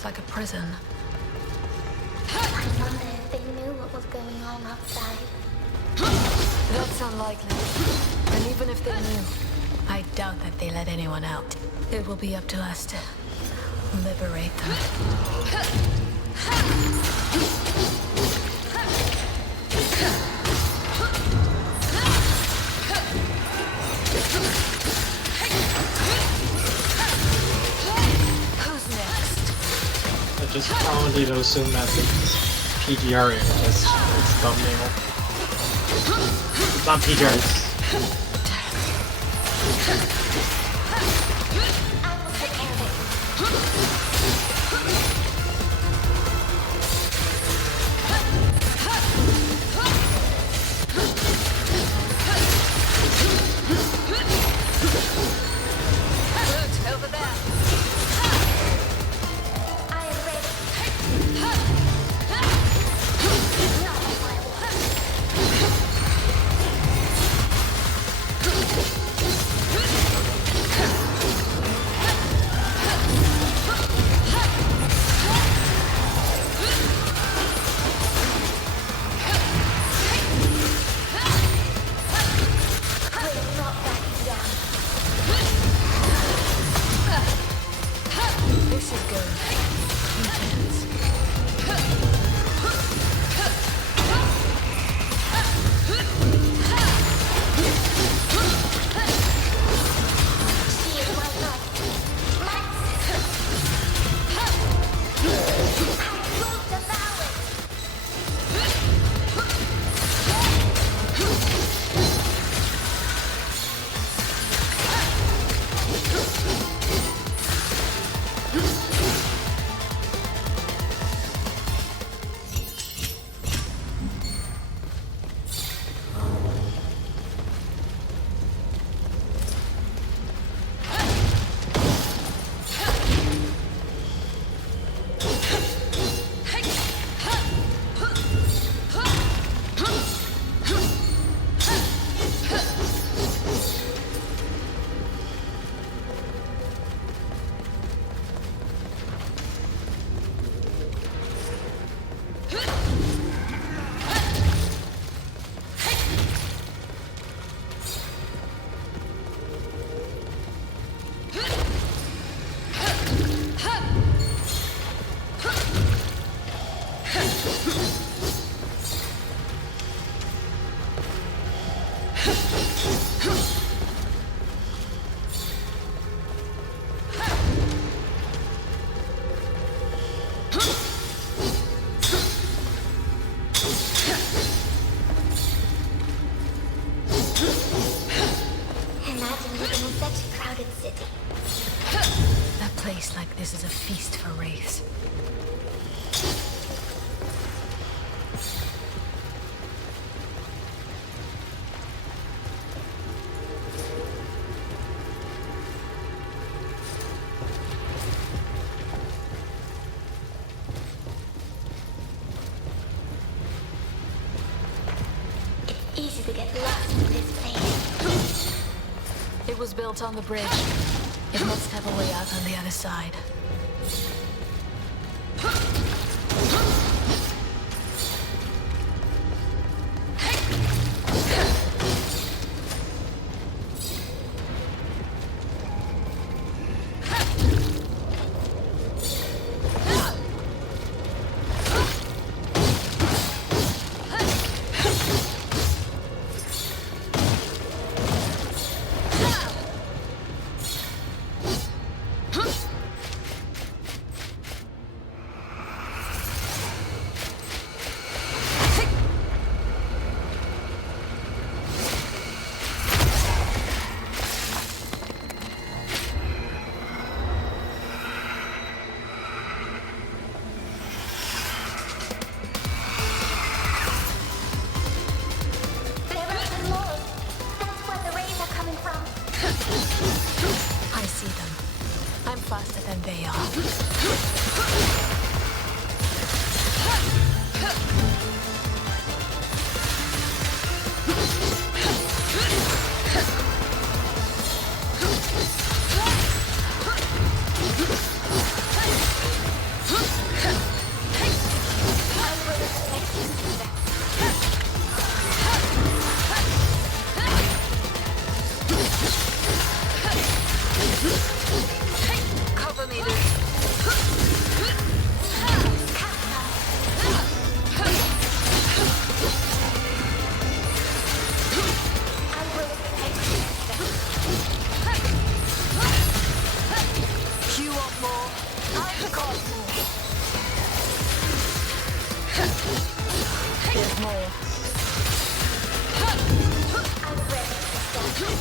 looks like a prison. I wonder if they knew what was going on outside. That's unlikely. And even if they knew, I doubt that they let anyone out. It will be up to us to liberate them. Who's next? I just probably to assume that it's PGR in its thumbnail. It's not PGR, it's... I will take care of Good, over there. I am ready. Not a firework. We're not backing down. This is good. Intense. She is my love. My sister. I will devour it. Imagine living in such a crowded city. A place like this is a feast for wraiths. Easy to get lost in this place. It was built on the bridge. It must have a way out on the other side. more. I'm ready to start.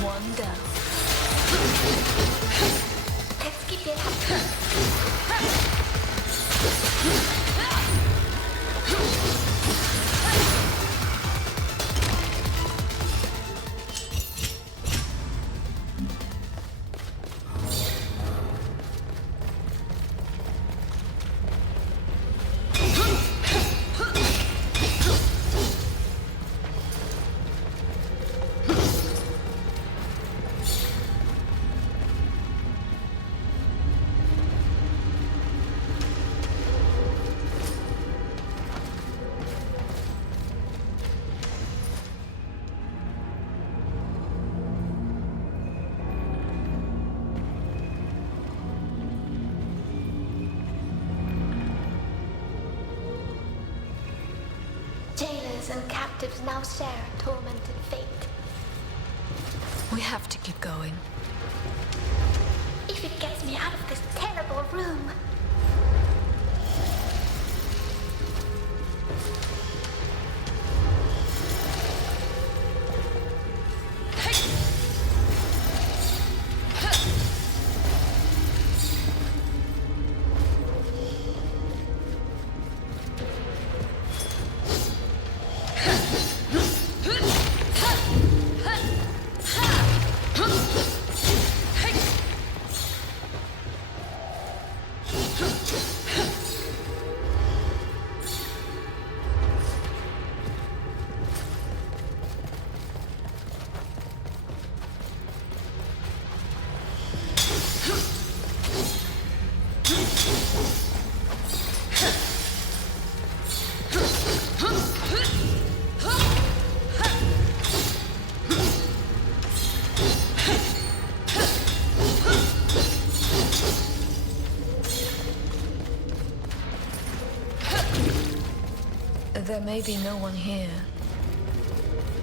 One down. Let's keep it up. Jailers and captives now share a tormented fate. We have to keep going. If it gets me out of this terrible room. There may be no one here,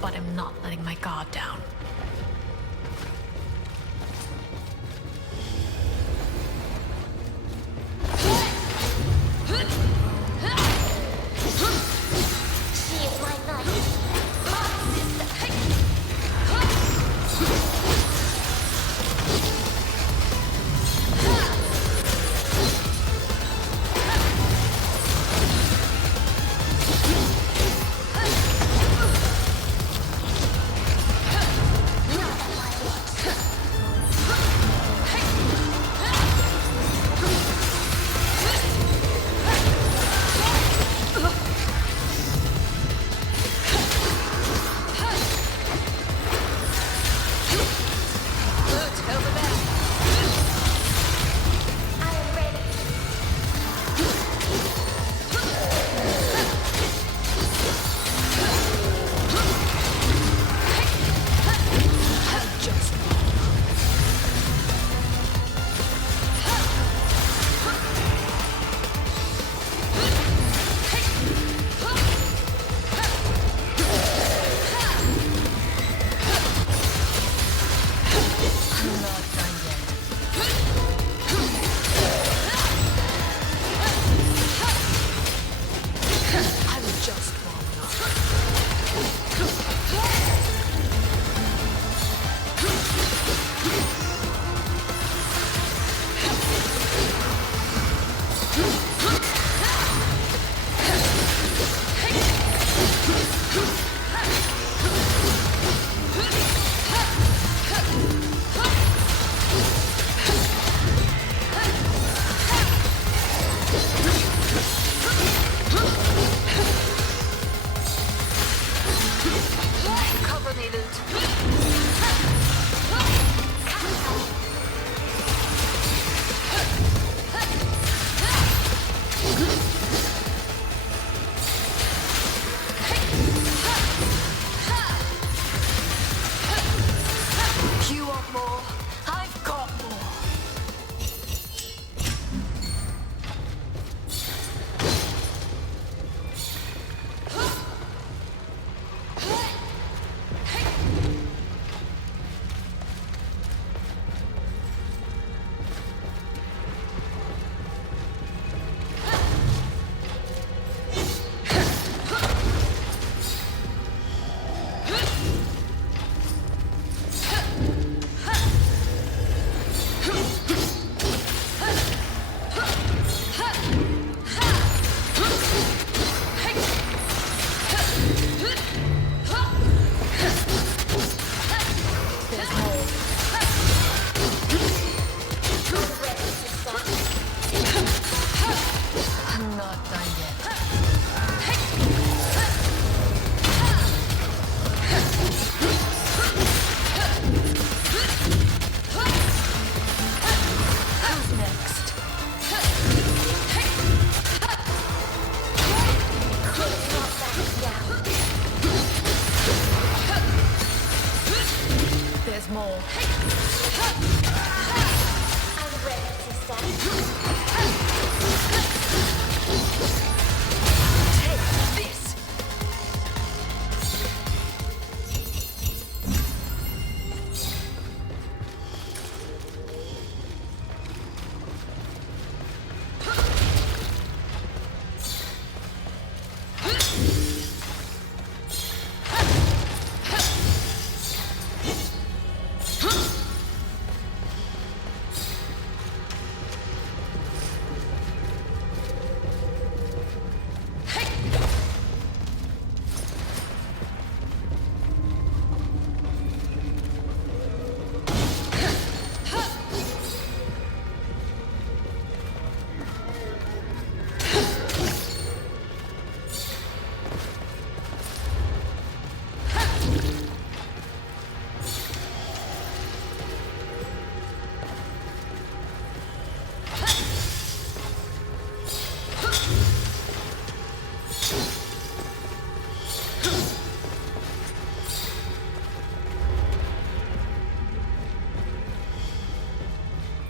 but I'm not letting my guard down. She is my knight, my sister. You want more? I've got more. I'm not done yet. Who's next? There's more. I'm ready to stand. Take this.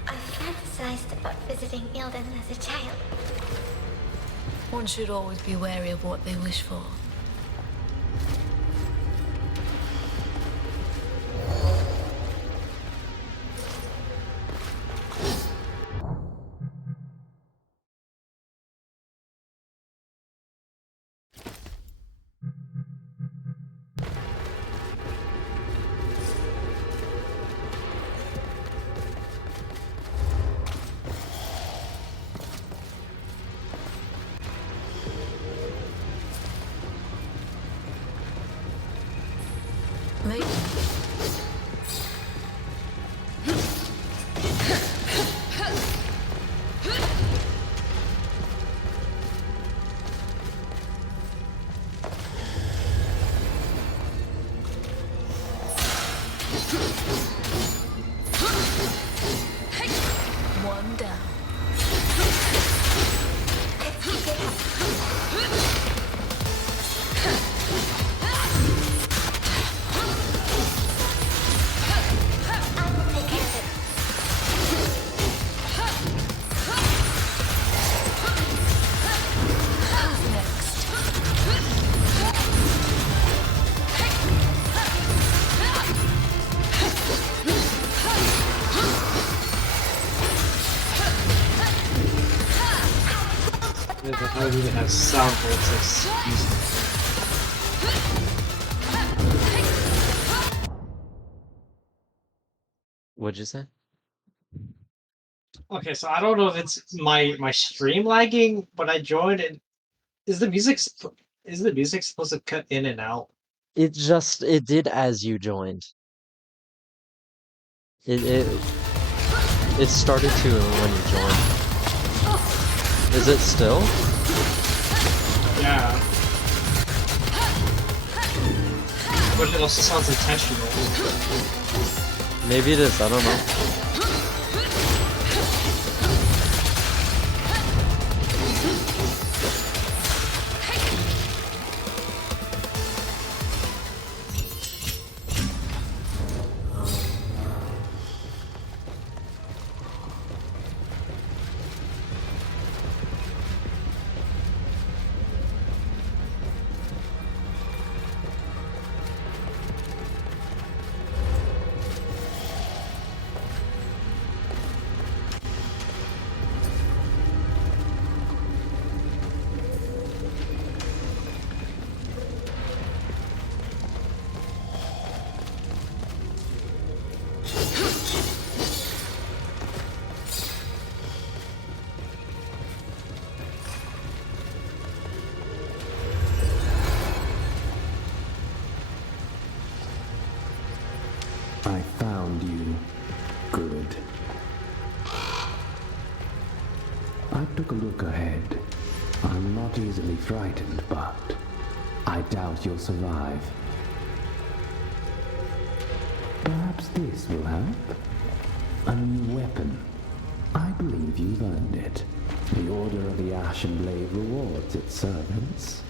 I fantasized about visiting Ilden as a child. One should always be wary of what they wish for. Maybe. One down. Who's next? I don't even have sound bolts, excuse me. What'd you say? Okay, so I don't know if it's my stream lagging, but I joined and is is the music supposed to cut in and out? It did as you joined. It started to when you joined. Is it still? Yeah. But it also sounds intentional. Maybe it is, I don't know. I found you. Good. I took a look ahead. I'm not easily frightened, but I doubt you'll survive. Perhaps this will help? A new weapon. I believe you've earned it. The Order of the Ashen Blade rewards its servants.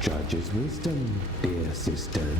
Judge's wisdom, dear sisters.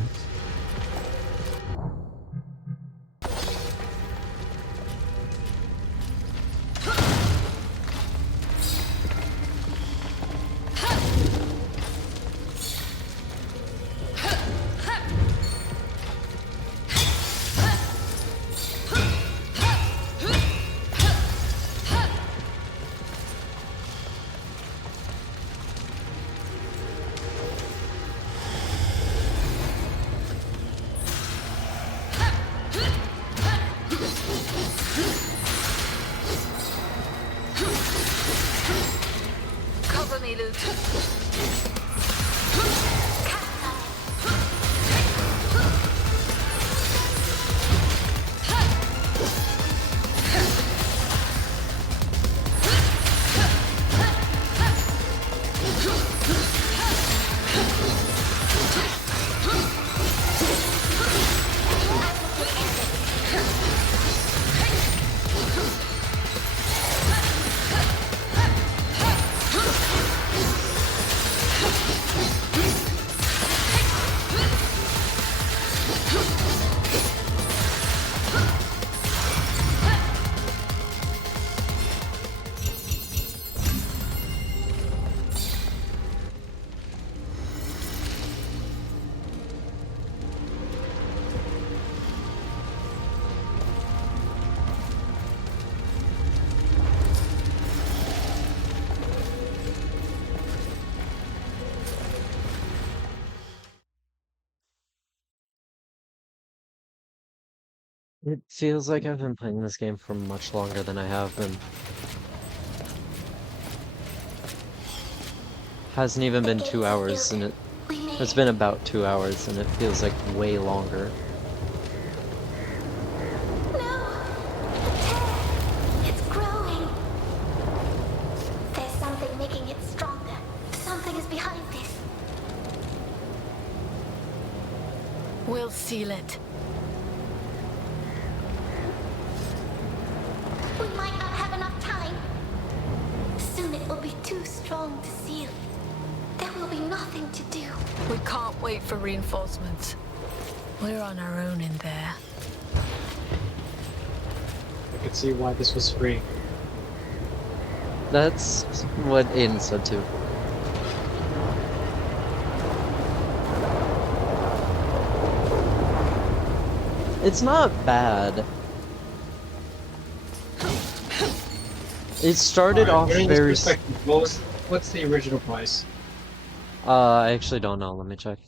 Cover me, Luke. It feels like I've been playing this game for much longer than I have been. Hasn't even The been gate 2 hours, sealed. and We made it's it. been about 2 hours, and it feels like way longer. No! The tear! It's growing! There's something making it stronger. Something is behind this. We'll seal it. We might not have enough time. Soon it will be too strong to seal. There will be nothing to do. We can't wait for reinforcements. We're on our own in there. I could see why this was free. That's what Aiden said too. It's not bad. It started off Putting this very. perspective, what's the original price? I actually don't know. Let me check.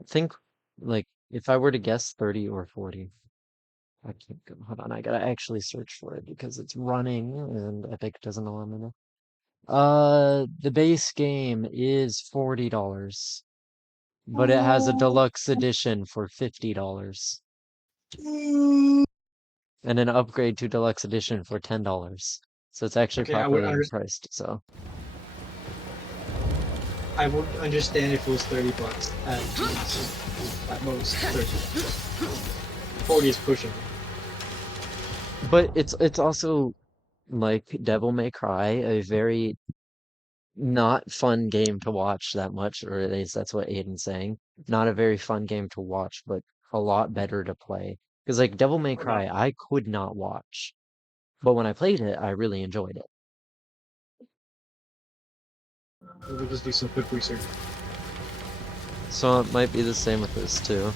I think, like, if I were to guess, 30 or 40. I can't go. Hold on, I gotta actually search for it because it's running and Epic doesn't allow me to. The base game is $40, but it has a deluxe edition for $50 and an upgrade to deluxe edition for $10. So it's actually Okay, properly priced. So I would understand if it was $30 at most 30. 40 is pushing it. but it's also like Devil May Cry, a very not fun game to watch that much, or at least that's what Aiden's saying. Not a very fun game to watch, but a lot better to play. Because like Devil May Or not. Cry, I could not watch, but when I played it, I really enjoyed it. We'll just do some quick research. So it might be the same with this too.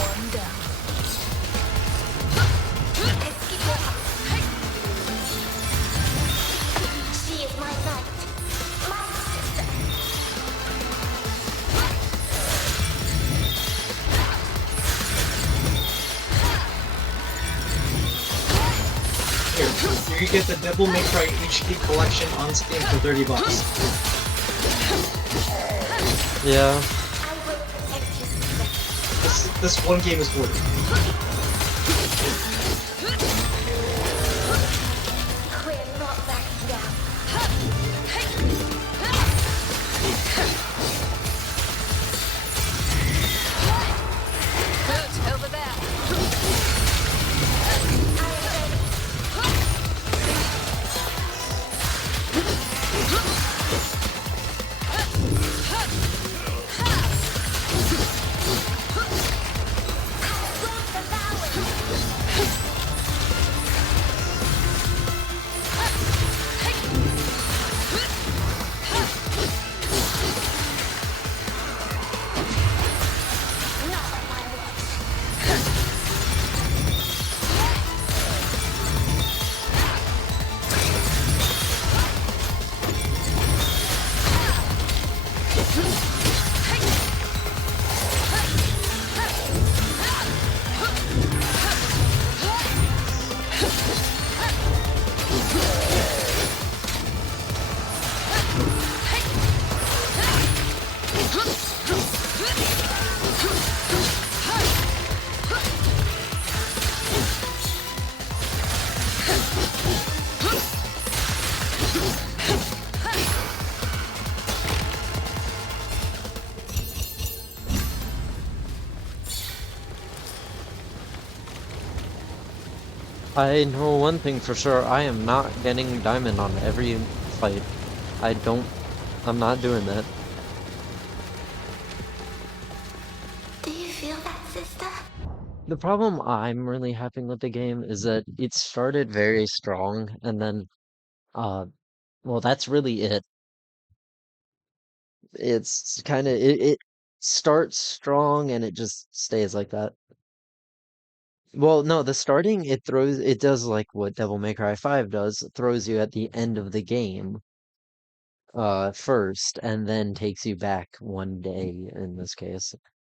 One down. She is my knight, my sister. Here, you get the Devil May Cry HD collection on Steam for $30. Yeah. I will protect you, sister. This one game is worth it. We're not backing down. Good, over there. I know one thing for sure. I am not getting diamond on every fight. I'm not doing that. Do you feel that, sister? The problem I'm really having with the game is that it started very strong and then, uh, well, that's really it. It's kind of, it starts strong and it just stays like that. Well, no, the starting, it does like what Devil May Cry 5 does. It throws you at the end of the game, first, and then takes you back one day, in this case,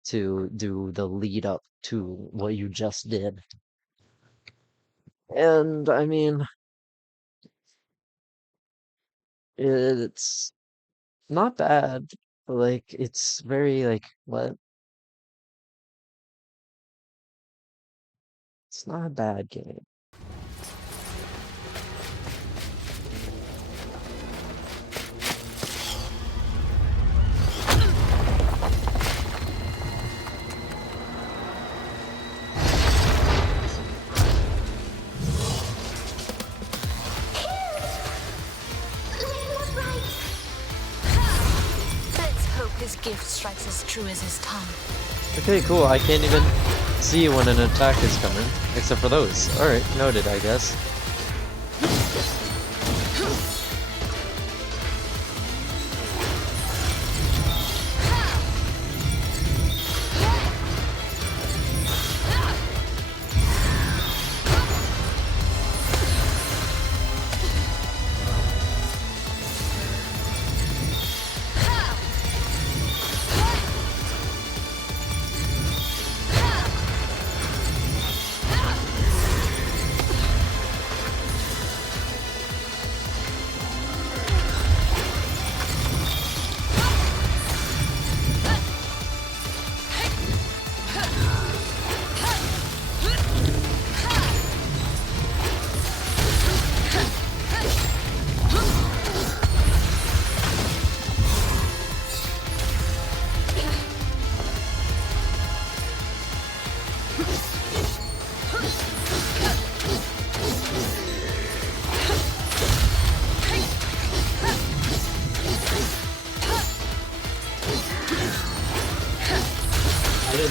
to do the lead up to what you just did. And I mean, it's not bad. Like, it's very, like, what? It's not a bad game. Let's hope his gift strikes as true as his tongue. Okay, cool. I can't even see when an attack is coming, except for those. Alright, noted, I guess.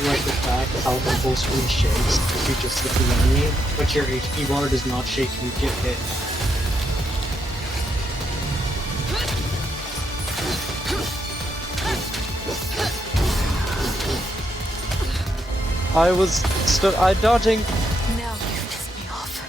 like the fact how the whole screen shakes if you just hit the enemy, but your HP bar does not shake if you get hit. I'm dodging. Now you've pissed me off.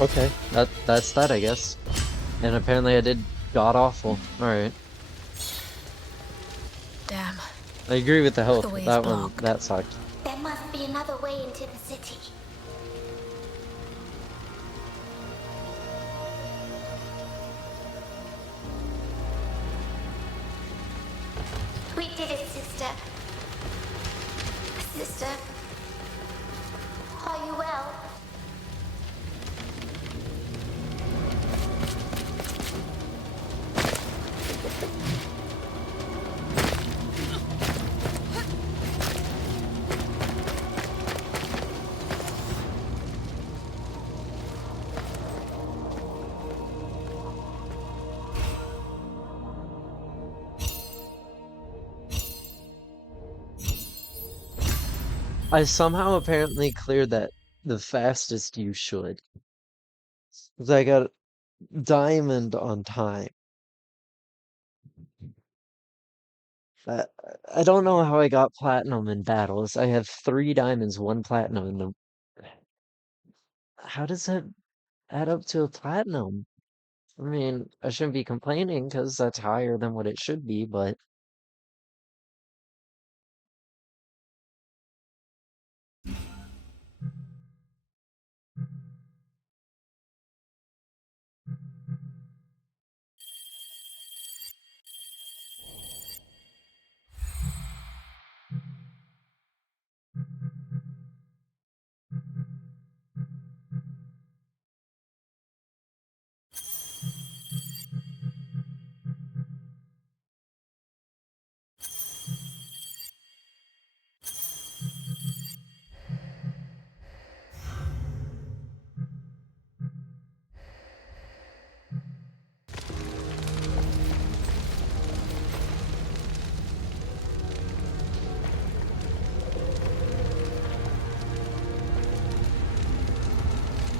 Okay, that's that, I guess. And apparently I did god awful. Alright. Damn. I agree with the health. The way is That one, blocked. that sucked. There must be another way into the city. We did it, sister. Sister. Are you well? I somehow apparently cleared that the fastest you should. 'Cause I got diamond on time. I, I don't know how I got platinum in battles. I have 3 diamonds, 1 platinum. How does that add up to a platinum? I mean, I shouldn't be complaining because that's higher than what it should be, but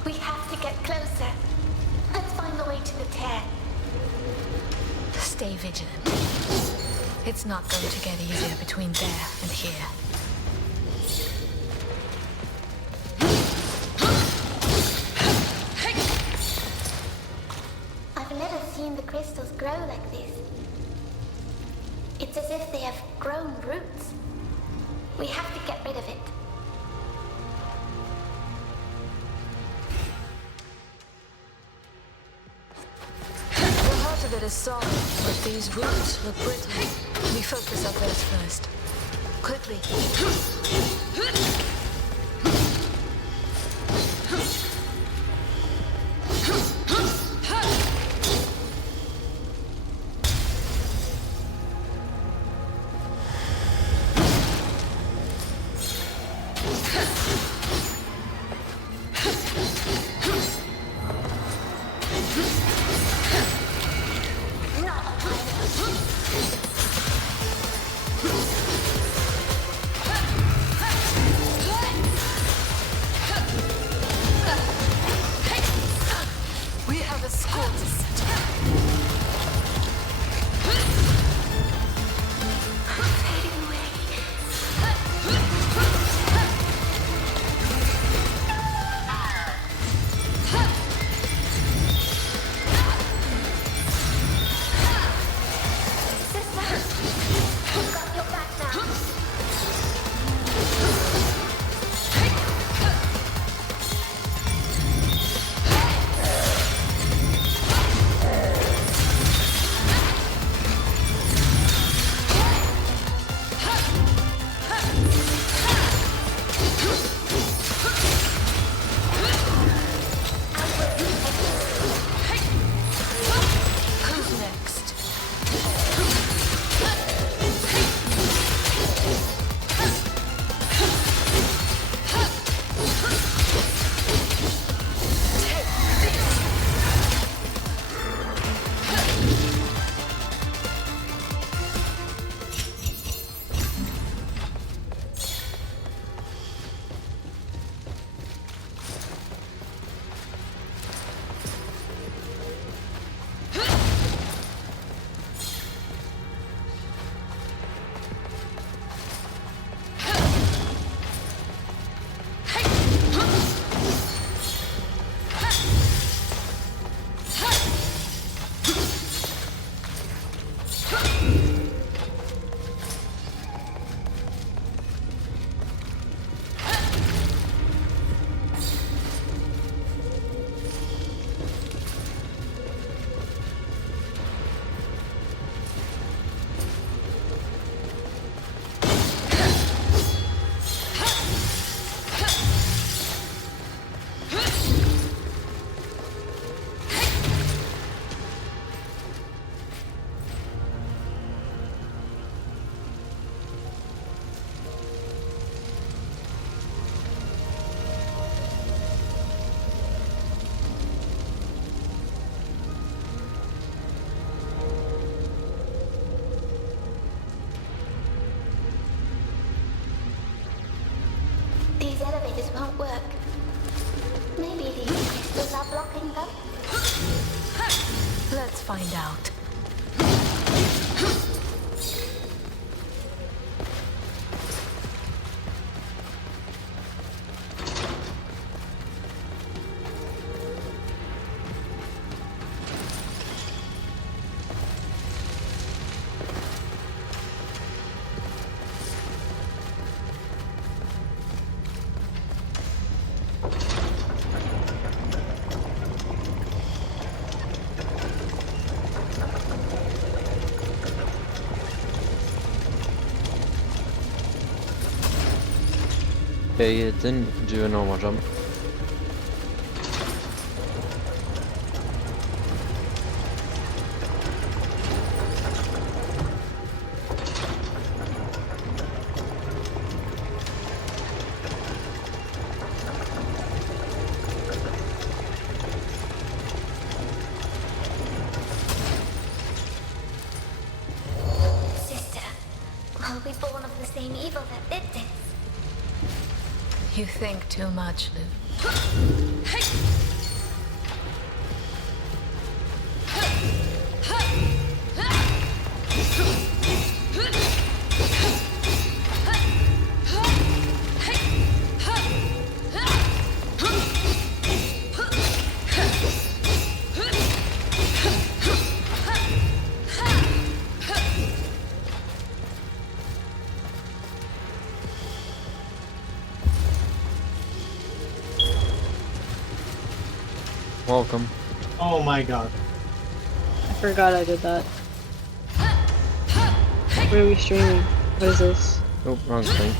We have to get closer. Let's find the way to the tear. Stay vigilant. It's not going to get easier between there and here. I've never seen the crystals grow like this. It's as if they have grown roots. We have to get rid of it. The heart of it is solid, but these roots look brittle. We focus on those first. Quickly. We have a score to settle. Fading away. Sister, we've got your back now. Okay, it didn't do a normal jump. Sister, are we born of the same evil that did this? You think too much, Luke. Welcome. Oh my god. I forgot I did that. Where are we streaming? What is this? Oh, wrong thing.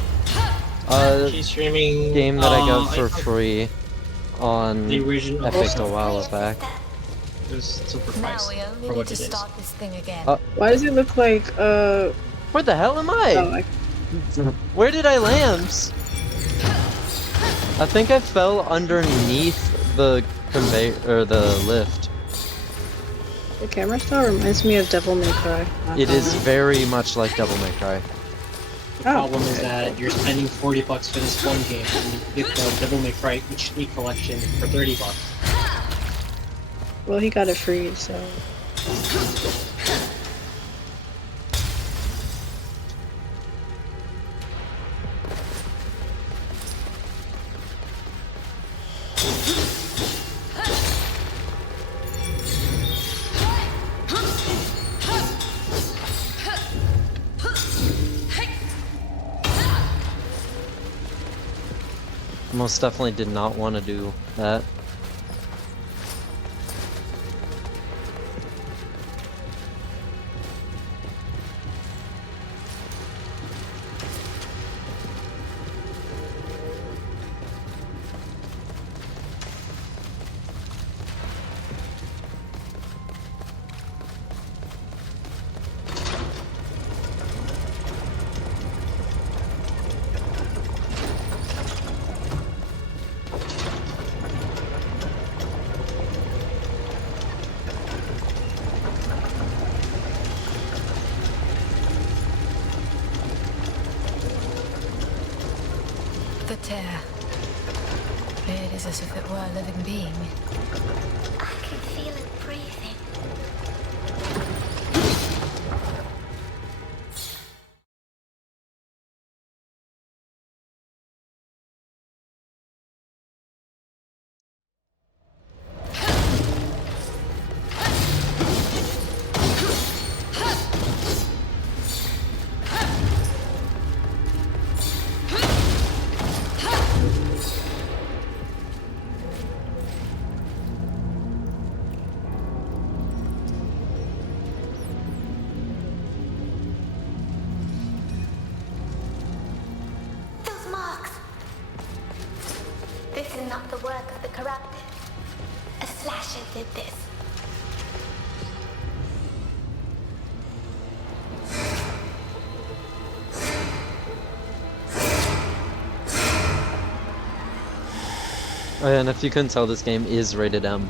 She's streaming Game that I got for I thought free on the original Epic a while back. It was super Now priced we only for need what to it is. start this thing again. Why does it look like Where the hell am oh, I? Where did I land? I think I fell underneath the conveyor or the lift. the camera style reminds me of Devil May Cry. It is very much like Devil May Cry. The problem is that you're spending $40 for this one game, and you get the Devil May Cry HD collection for $30. Well, he got it free, so. Most definitely did not want to do that. The tear. It is as if it were a living being. I can feel it breathing. Those marks! This is not the work of the corrupted. A slasher did this. Oh, yeah, and if you couldn't tell, this game is rated M.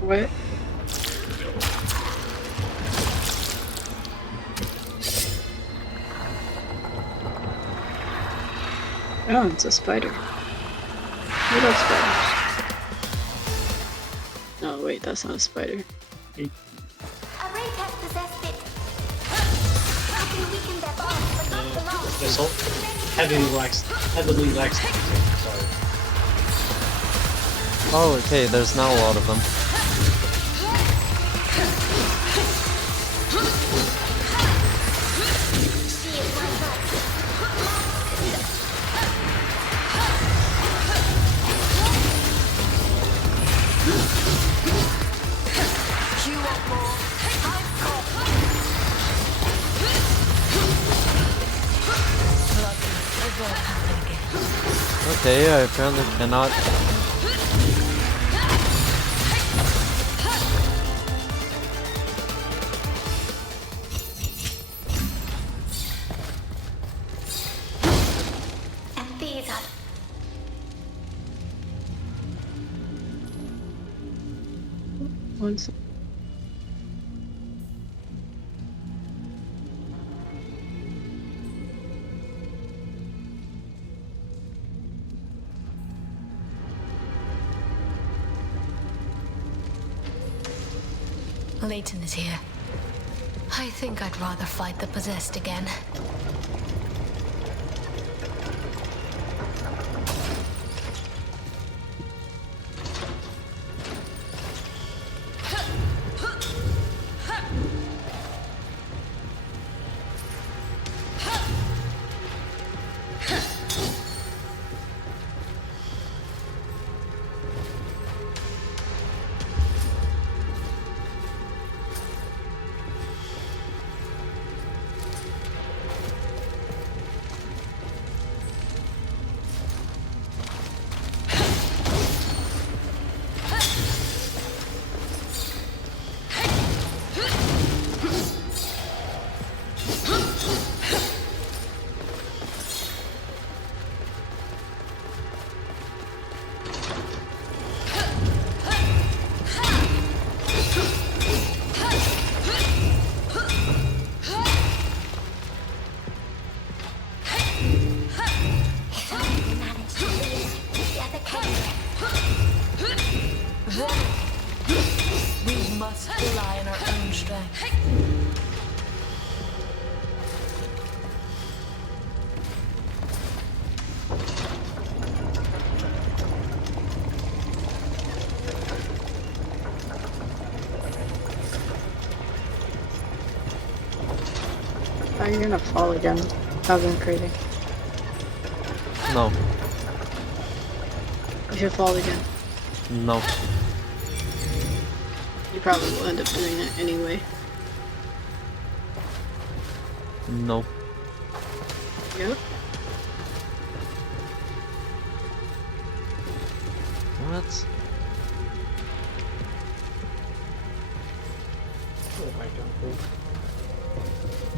What? Oh, it's a spider. What else spiders? Oh wait, that's not a spider. A ray has possessed it. I can weaken their bonds, but not the wrong. There's so heavily lacks. Sorry. Oh, okay, there's not a lot of them. She is my life. You want more? I've got won't happen again. Okay, I apparently cannot. And these are Once. Leighton is here. I think I'd rather fight the possessed again. We must rely on our own strength. Oh, you're gonna fall again. That was crazy. No. You should fall again. No. You probably will end up doing it anyway. No. Yep. What?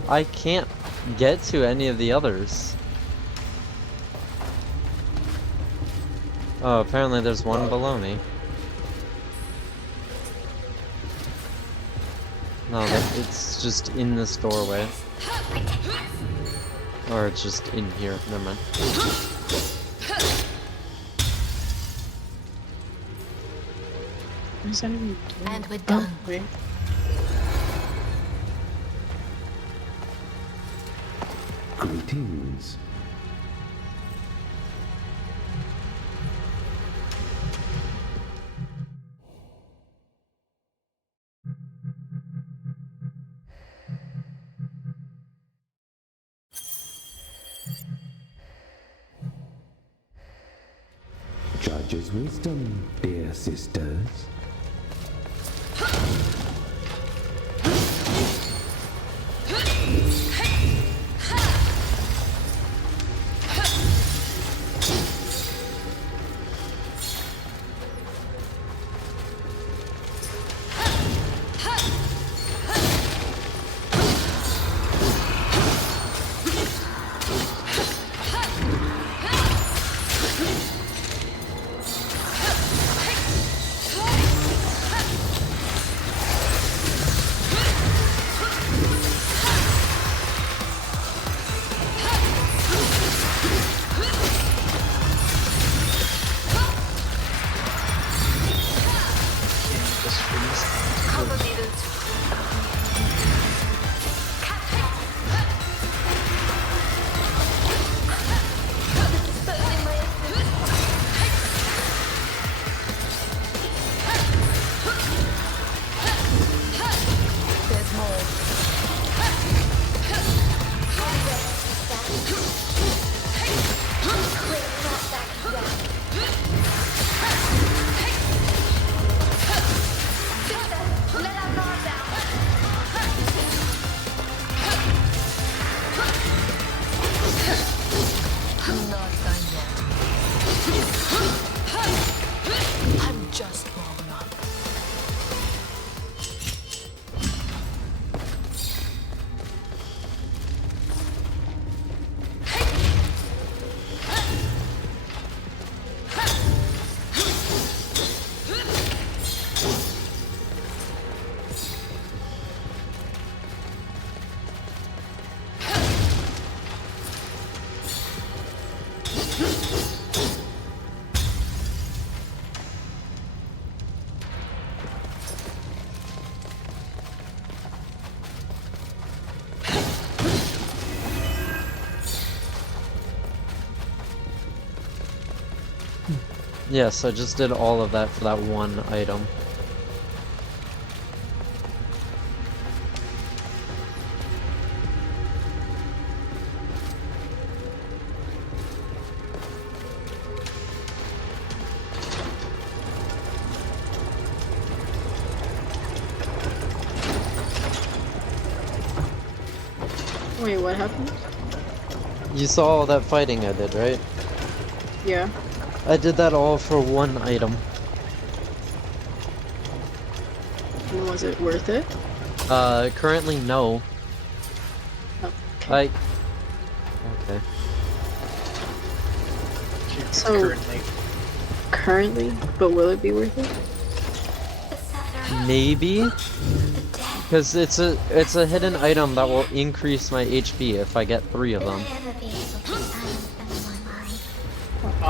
I can't get to any of the others. Oh, apparently there's one below me. No, it's just in this doorway. Or it's just in here. Never mind. What is that even doing? And we're done. Oh, wait. Greetings. Judge's wisdom, dear sisters. Yes, I just did all of that for that one item. Wait, what happened? You saw all that fighting I did, right? Yeah. I did that all for one item. Was it worth it? Currently no. Okay. Okay. So currently, but will it be worth it? Maybe? Because it's a hidden item that will increase my HP if I get 3 of them.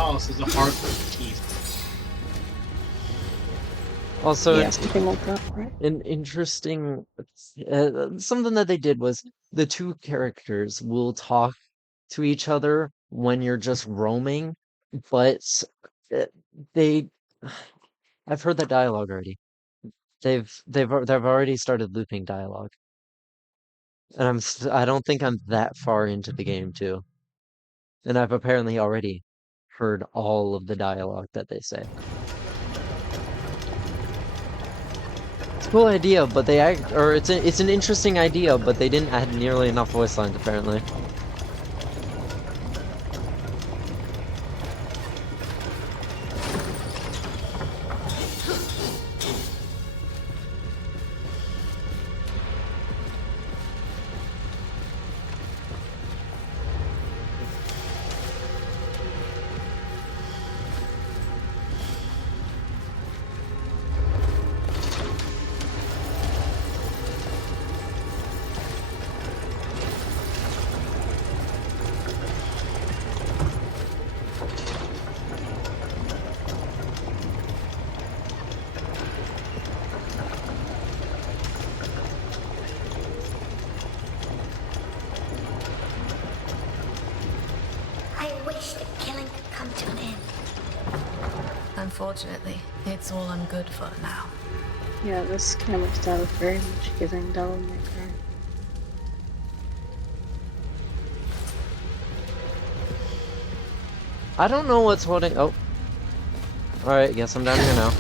Oh, so it's a hard keys. Also, Yeah, something like that, right? an interesting something that they did was the two characters will talk to each other when you're just roaming, but uh, they I've heard that dialogue already. They've already started looping dialogue, and I don't think I'm that far into the game too, and I've apparently already heard all of the dialogue that they say. It's a cool idea, but it's an interesting idea, but they didn't add nearly enough voice lines apparently. I wish that killing could come to an end. Unfortunately, it's all I'm good for now. Yeah, this game style is very much giving Devil May Cry. I don't know what's holding. Oh, all right. Guess I'm down here now.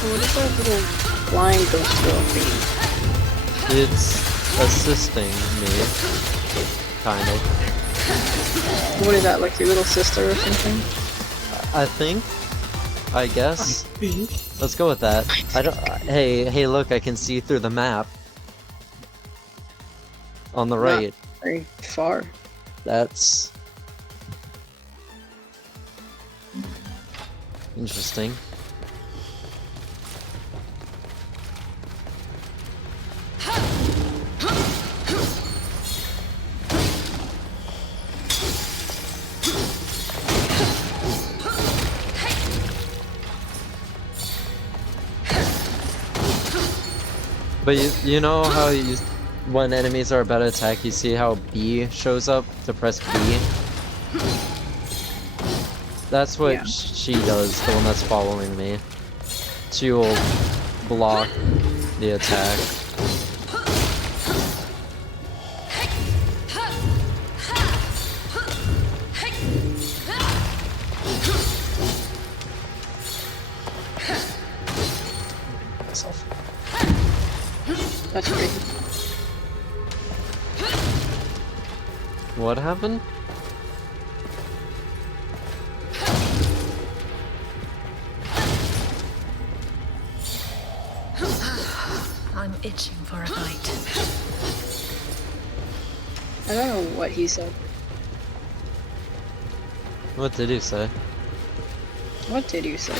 What is that little flying ghost girl thingy? It's assisting me, kind of. What is that, like your little sister or something? I think. I guess. I think. Let's go with that. I don't. Hey, look! I can see through the map. On the right. Not very far. That's interesting. But you know how when enemies are about to attack, you see how B shows up to press B? That's what she does, the one that's following me. She will block the attack. That's crazy. What happened? I'm itching for a fight. I don't know what he said. What did he say? What did you say?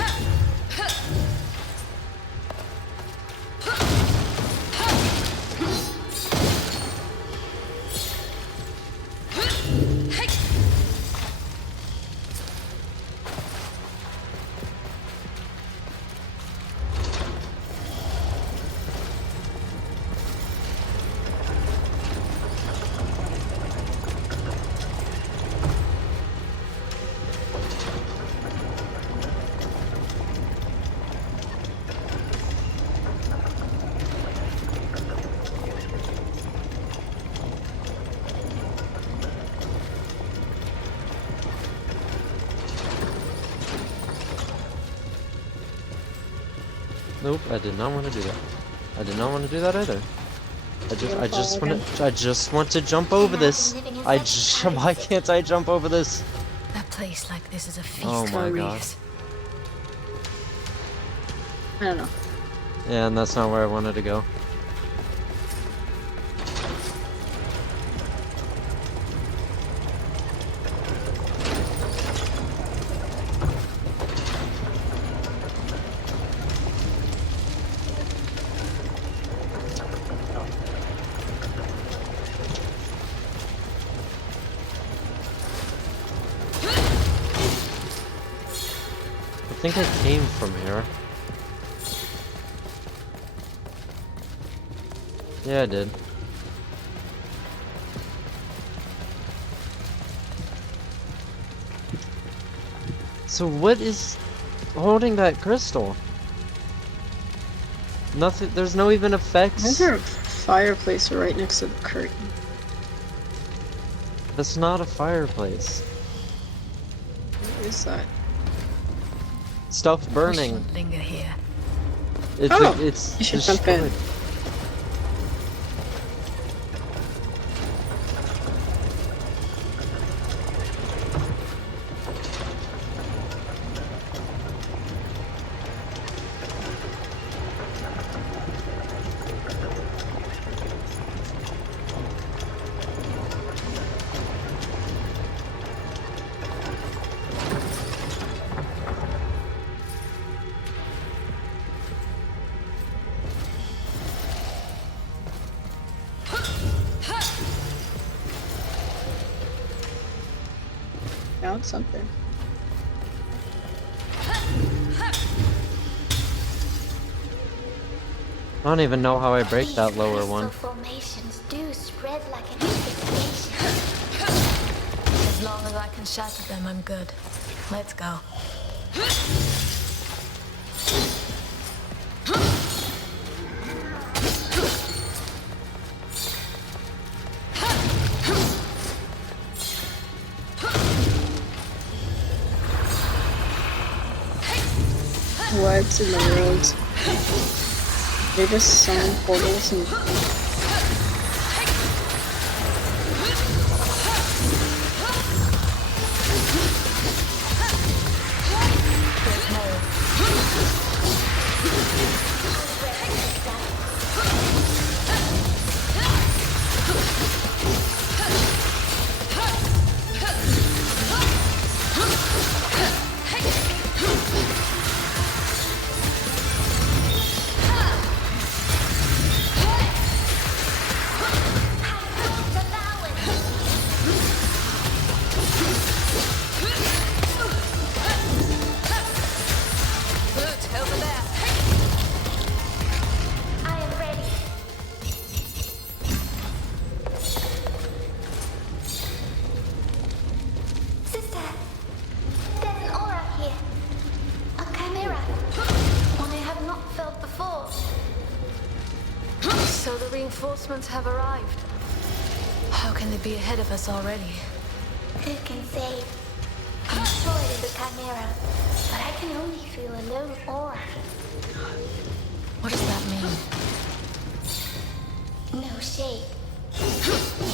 Nope, I did not want to do that. I did not want to do that either. I just want to jump over this. Why can't I jump over this? A place like this is a feast Oh for my god. Reese. I don't know. Yeah, and that's not where I wanted to go. I think I came from here. Yeah, I did. So what is holding that crystal? Nothing, there's no even effects. Why is there a fireplace right next to the curtain? That's not a fireplace. What is that? Stuff burning. Linger here. It's you should jump in. destroyed. Found something. I don't even know how I break that lower one. Formations do spread like an infestation. As long as I can shatter them, I'm good. Let's go. What's in the world? They just summon portals and... So the reinforcements have arrived. How can they be ahead of us already? Who can say? I'm sure it is a chimera, but I can only feel a lone aura. What does that mean? No shape.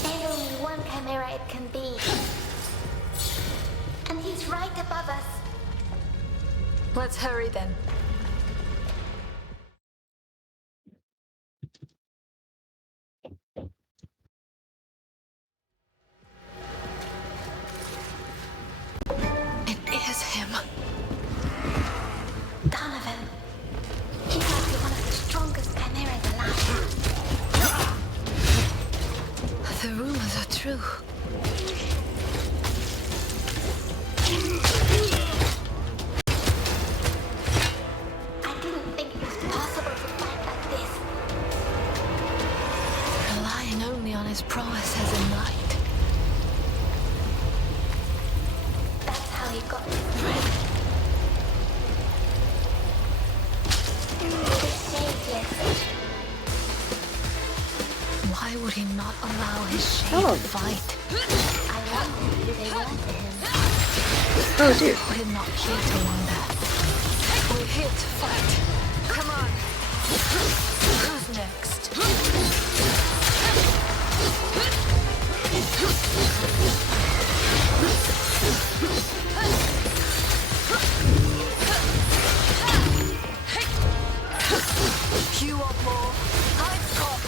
And only one chimera it can be. And he's right above us. Let's hurry then. true. I didn't think it was possible to fight like this. Relying only on his promises in light. That's how he got his strength. He's shadeless. Why would he not allow his shade Oh. to fight? I wondered who they were to him. Oh dear. We're not here to wonder. We're here to fight. Come on. Who's next? You want more? I've got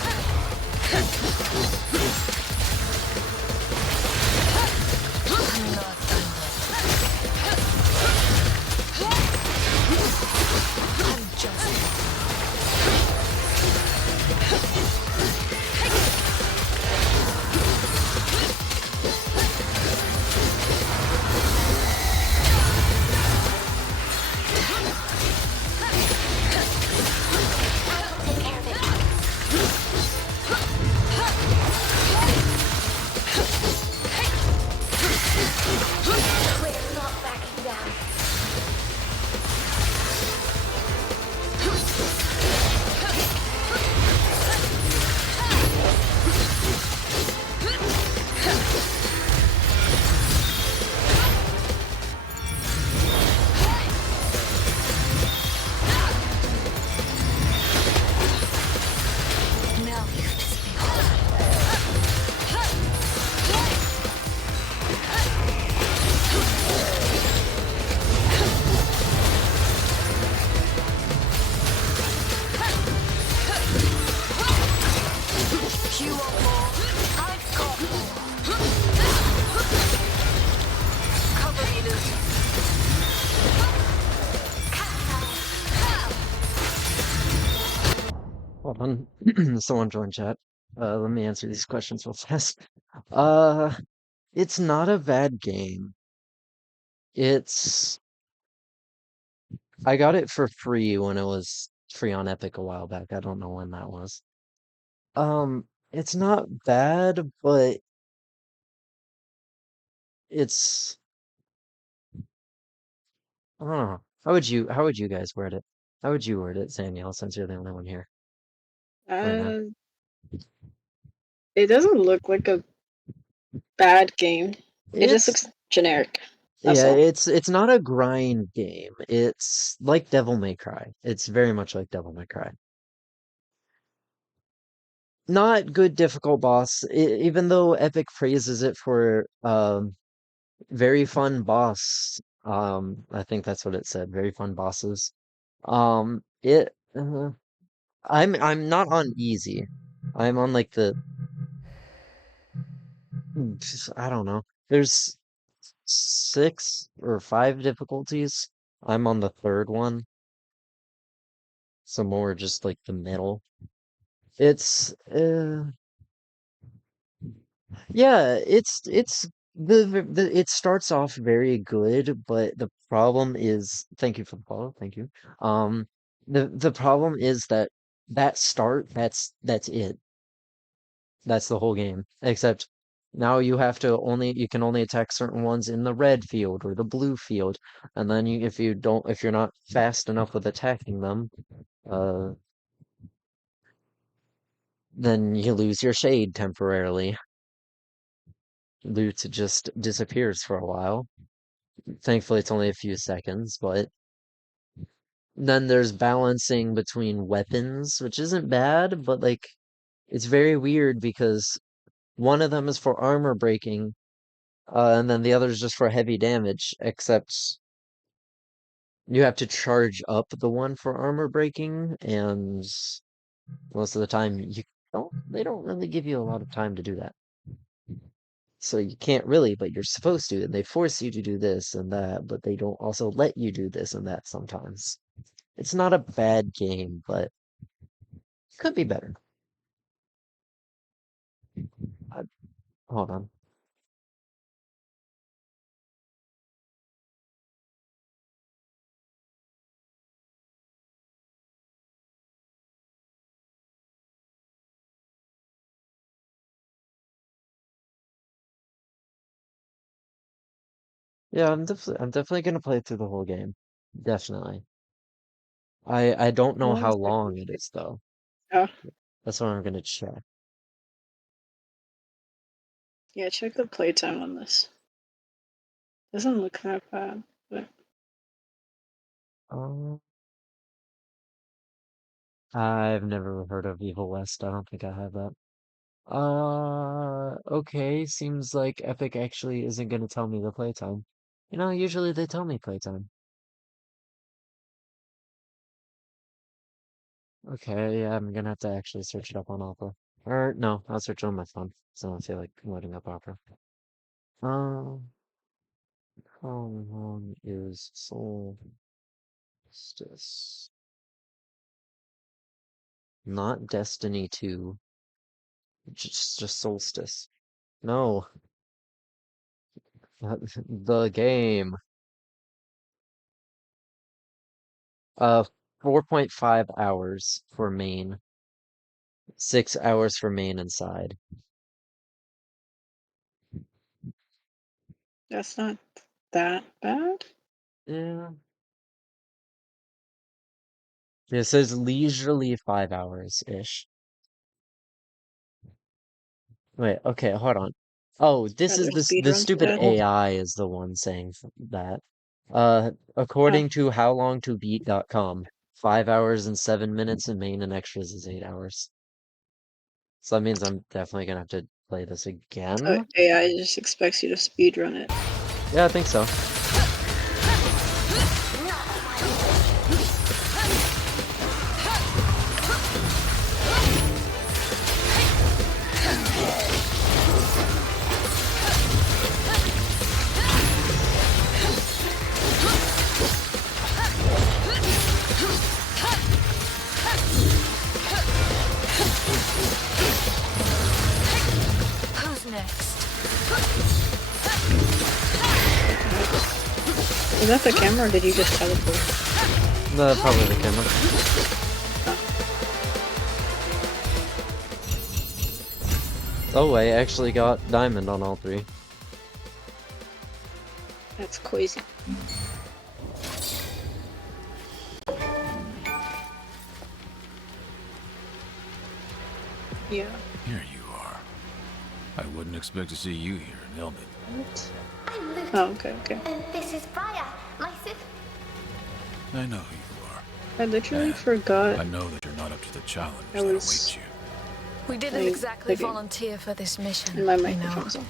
I'm not done yet. I'm just Take care of it. We're not backing down. now you just be You want more? I've got more. Cover me, Luke. Hold on. Someone joined chat. Let me answer these questions real fast. Uh, it's not a bad game. It's I got it for free when it was free on Epic a while back. I don't know when that was. It's not bad, but it's I don't know. How would you guys word it? How would you word it, Samuel, since you're the only one here right now? Uh, it doesn't look like a bad game. It just It's looks generic. That's yeah, all. it's not a grind game. It's like Devil May Cry. It's very much like Devil May Cry. Not good difficult boss, even though Epic praises it for very fun boss. I think that's what it said. Very fun bosses. It I'm not on easy. I'm on like I don't know. There's 6 or 5 difficulties. I'm on the third one, so more just like the middle. It's yeah, it's it starts off very good, but the problem is thank you for the follow, thank you. The problem is that that start that's it. That's the whole game. Except now you can only attack certain ones in the red field or the blue field, and then if you're not fast enough with attacking them, uh, then you lose your shade temporarily. Loot just disappears for a while. Thankfully, it's only a few seconds, but then there's balancing between weapons, which isn't bad, but like it's very weird because one of them is for armor breaking, and then the other is just for heavy damage, except you have to charge up the one for armor breaking, and most of the time they don't really give you a lot of time to do that. So you can't really, but you're supposed to, and they force you to do this and that, but they don't also let you do this and that sometimes. It's not a bad game, but could be better. Hold on. Yeah, I'm definitely gonna play through the whole game. Definitely. I don't How know long how is that long gonna it take? is though. Oh, That's what I'm gonna check. yeah, check the playtime on this. Doesn't look that bad, but Um, I've never heard of Evil West. I don't think I have that. Okay. Seems like Epic actually isn't gonna tell me the playtime. You know, usually they tell me playtime. Okay, yeah, I'm gonna have to actually search it up on Opera. Or no, I'll search it on my phone. So I don't feel like loading up Opera. Um, how long is Soulstice? Not Destiny 2, just Soulstice. No, the game. 4.5 hours for main, 6 hours for main and side. that's not that bad. Yeah. It says leisurely 5 hours-ish. Wait, okay, hold on. Oh, this Rather is this speed the run to stupid death. AI is the one saying that. Oh, According to howlongtobeat.com, 5 hours and 7 minutes, and main and extras is 8 hours. So that means I'm definitely gonna have to play this so again. AI just expects you to speed run it. Yeah, I think so. Who's next? Is that the camera or did you just teleport? Probably the camera. Oh, I actually got diamond on all three. That's crazy. Yeah. Here you are. I wouldn't expect to see you here in Ilman. What? I'm Luke. Oh, okay, okay. And this is Briar, my sis. I know who you are. I literally And forgot I know that you're not up to the challenge I that was awaits you. We didn't playing exactly the game. volunteer for this mission, And my you know. microphone's on.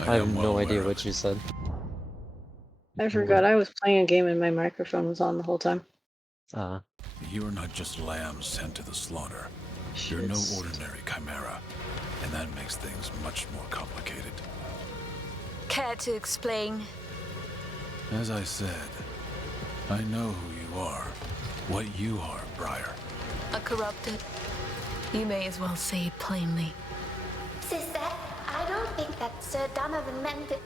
I have am well no idea aware of what it. you said. I forgot I was playing a game and my microphone was on the whole time. You are not just lambs sent to the slaughter. You're no Shit. ordinary chimera, and that makes things much more complicated. Care to explain? As I said, I know who you are, what you are, Briar. A corrupted? You may as well say it plainly. Sister, I don't think that Sir Donovan meant it.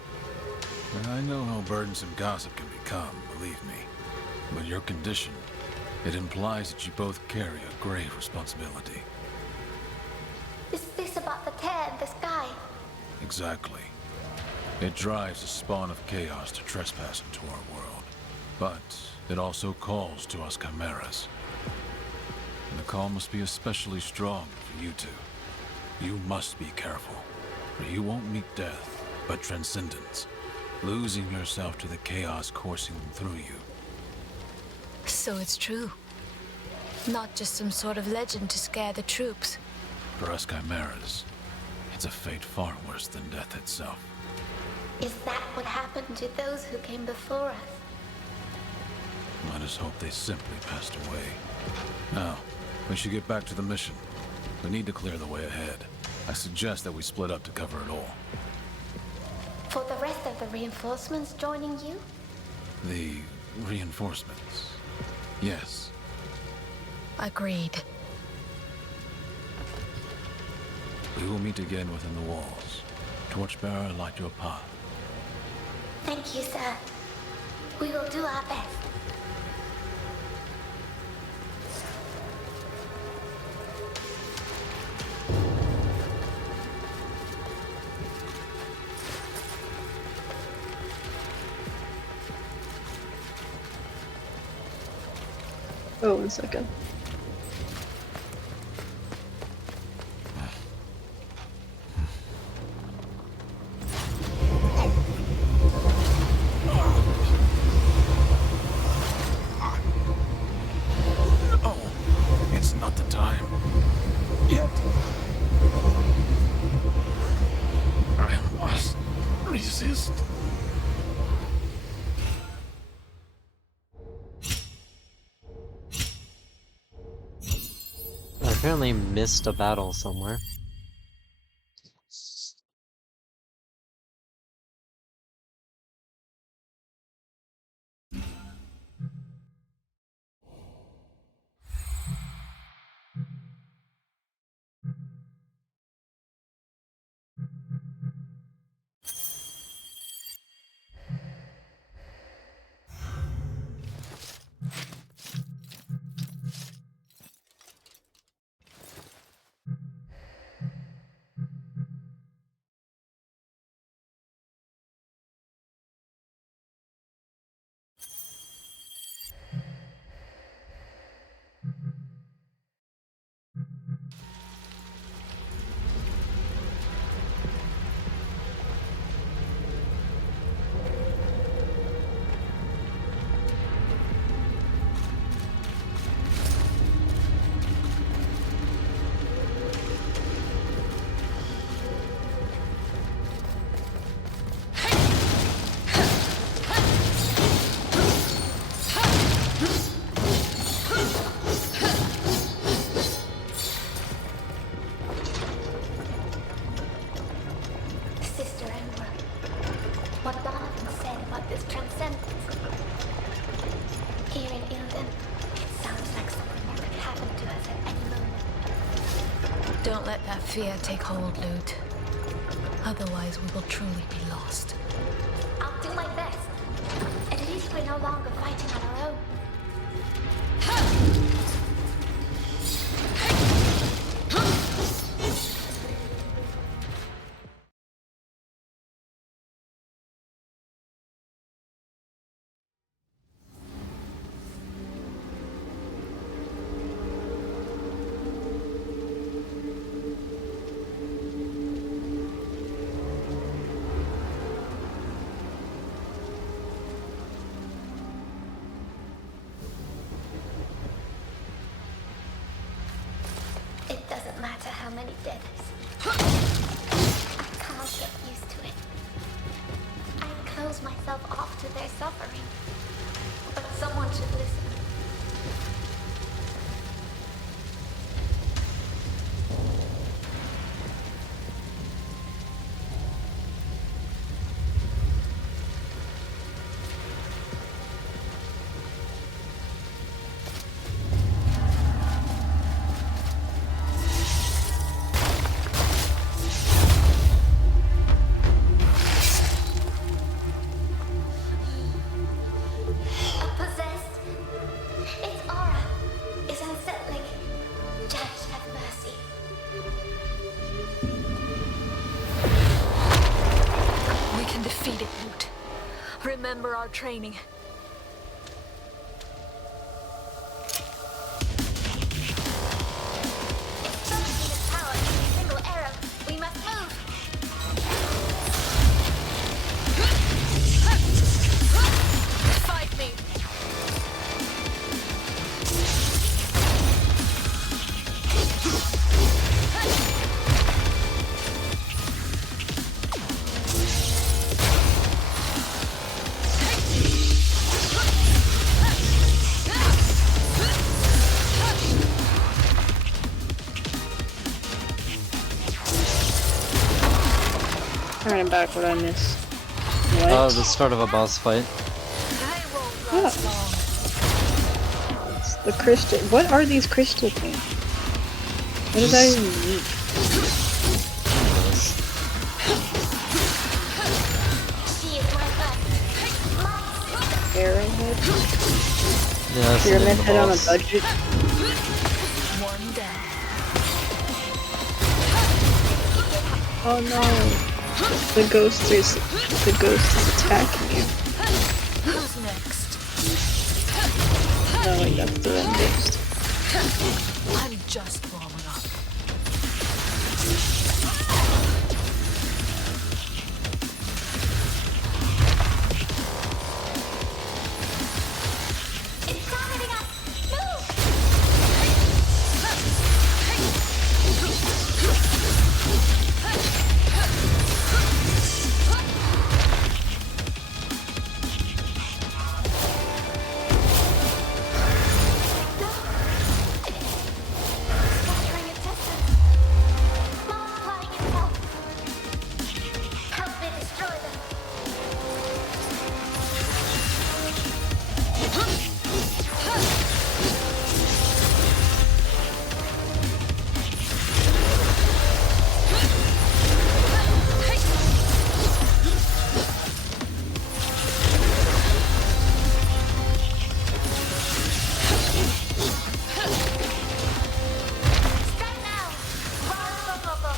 And I know how burdensome gossip can become, believe me. But your condition, it implies that you both carry a grave responsibility. Is this about the tear in the sky? Exactly. It drives a spawn of chaos to trespass into our world. But it also calls to us chimeras. And the call must be especially strong for you two. You must be careful, or you won't meet death, but transcendence. Losing yourself to the chaos coursing through you. So it's true. Not just some sort of legend to scare the troops. For us chimeras, it's a fate far worse than death itself. Is that what happened to those who came before us? Let us hope they simply passed away. Now, we should get back to the mission. We need to clear the way ahead. I suggest that we split up to cover it all. For the rest of the reinforcements joining you? The reinforcements. Yes. We will meet again within the walls. Torchbearer, light your path. Thank you, sir. We will do our best. Oh, 1 second. It's not the time yet. I must resist. I apparently missed a battle somewhere. Sister Emperor, what Donovan said about this transcendence. Here in Ilden, it sounds like something that could happen to us at any moment. Don't let that fear take hold, Lute. Otherwise, we will truly be lost. I'll do my best. At least we're no longer fighting on our own. It doesn't matter how many deaths. I can't get used to it. I close myself off to their suffering. But someone should listen. Possessed. Its aura is unsettling. Judge, have mercy. We can defeat it, Lute. Remember our training. It's focusing its power in a single arrow. We must move. Fight me! Alright, I'm back. What did I miss? What? Oh, the start of a boss fight. Oh. It's the crystal. What are these crystal things? What does that even mean? arrowhead. Yeah, that's the name Pyramid of the head on a boss. budget. One down. Oh no! The ghost is attacking you. Who's next? No, wait, that's the wrong ghost. I'm just warming up. It's targeting us! Move! Scattering its essence. Multiplying itself. Help me destroy them. Strike now! While it's vulnerable.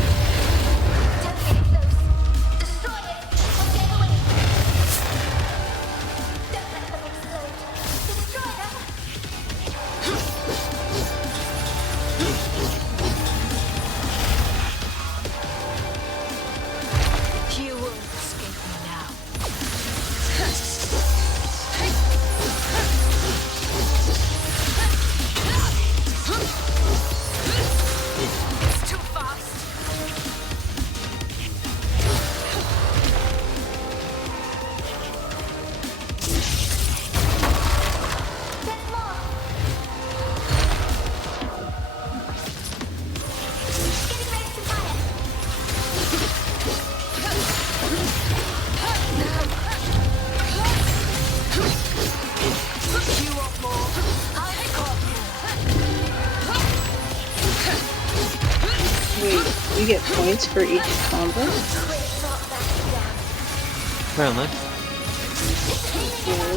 Don't get close. Destroy it or get away. Don't let them explode. Destroy them. You won't escape me now. It's too fast. There's more. Getting ready to fire. You want more? I got Wait, you get points for each combo? Apparently. Yeah,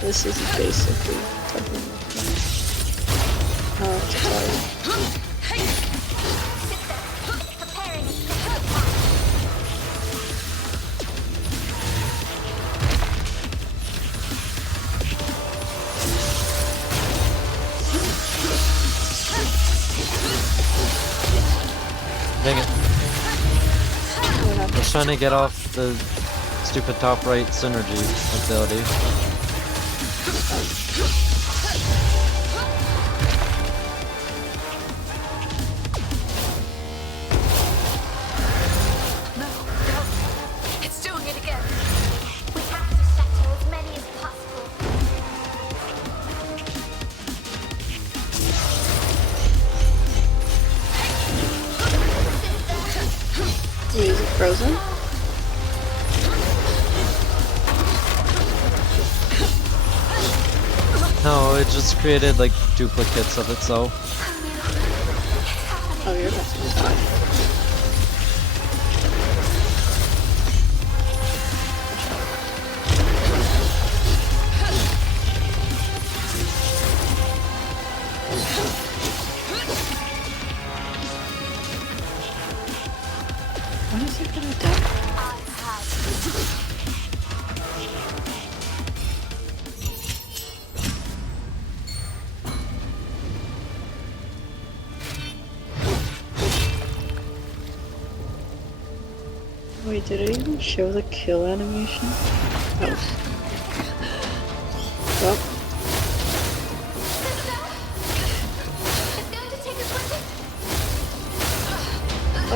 this is basically oh, Preparing. Dang it. I was trying to get off the stupid top right synergy ability. It's doing it again. We have to shatter as many as possible. wait, is it frozen? No, it just created like duplicates of itself. Oh, you're about to die. When is it gonna die? Wait, did it even show the kill animation? Oh. Well,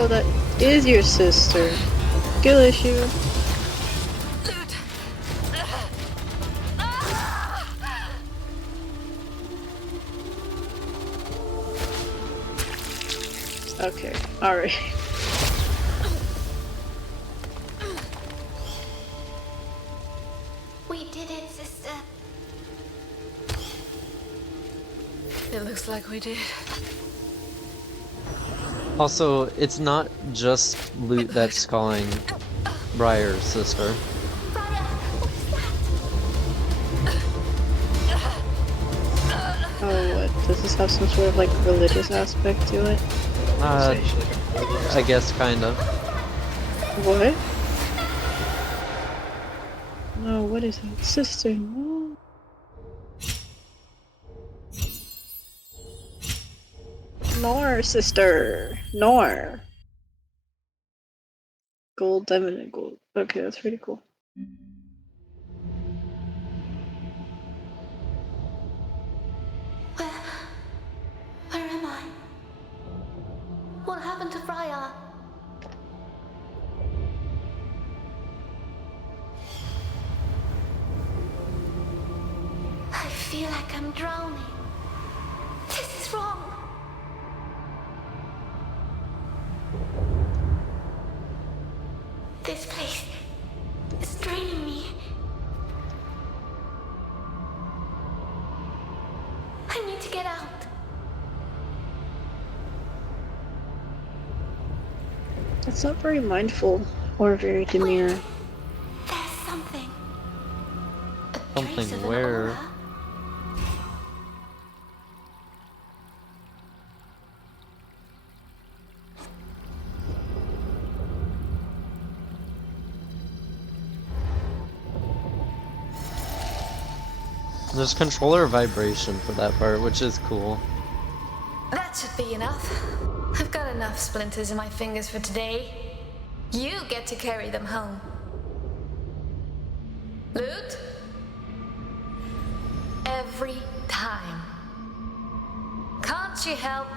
oh, that is your sister. Skill issue. Okay, alright. We did it, sister. It looks like we did. Also, it's not just Lute that's calling Briar's sister. Briar, what's that? Oh, what? Does this have some sort of like religious aspect to it? I guess kind of. What? No, what is that? Sister, no. Nor, sister. Nor. Gold, diamond, and gold. Okay, that's pretty cool. Where am I? What happened to Briar? I feel like I'm drowning. This is wrong. This place is draining me. I need to get out. It's not very mindful or very demure. There's something. A trace Something of an where? aura. There's controller vibration for that part, which is cool. That should be enough. I've got enough splinters in my fingers for today. You get to carry them home. Loot? Every time. Can't you help?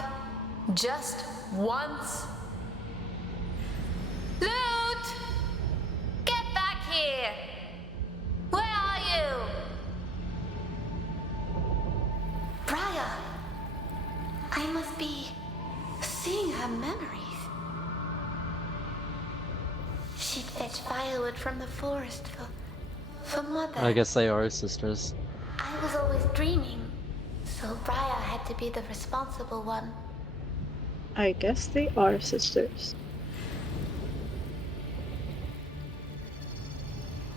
Just once? Loot! Get back here! Where are you? Briar. I must be seeing her memories. She'd fetch firewood from the forest for Mother. I guess they are sisters. I was always dreaming, so Briar had to be the responsible one. I guess they are sisters.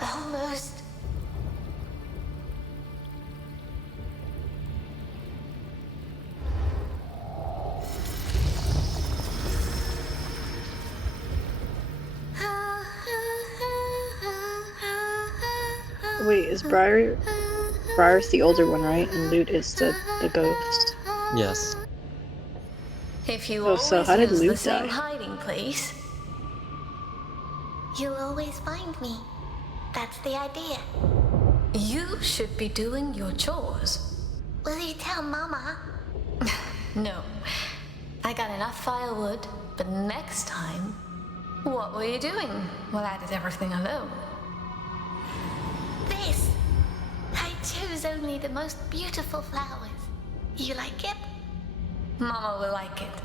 Almost. Wait, is Briar's the older one, right? And Lute is the ghost. Yes. If you Oh, always so how did use the Luke same die? hiding place, You'll always find me. That's the idea. you should be doing your chores. Will you tell Mama? No. I got enough firewood, but next time, what were you doing while I did everything alone? This. I chose only the most beautiful flowers. You like it? Mama will like it.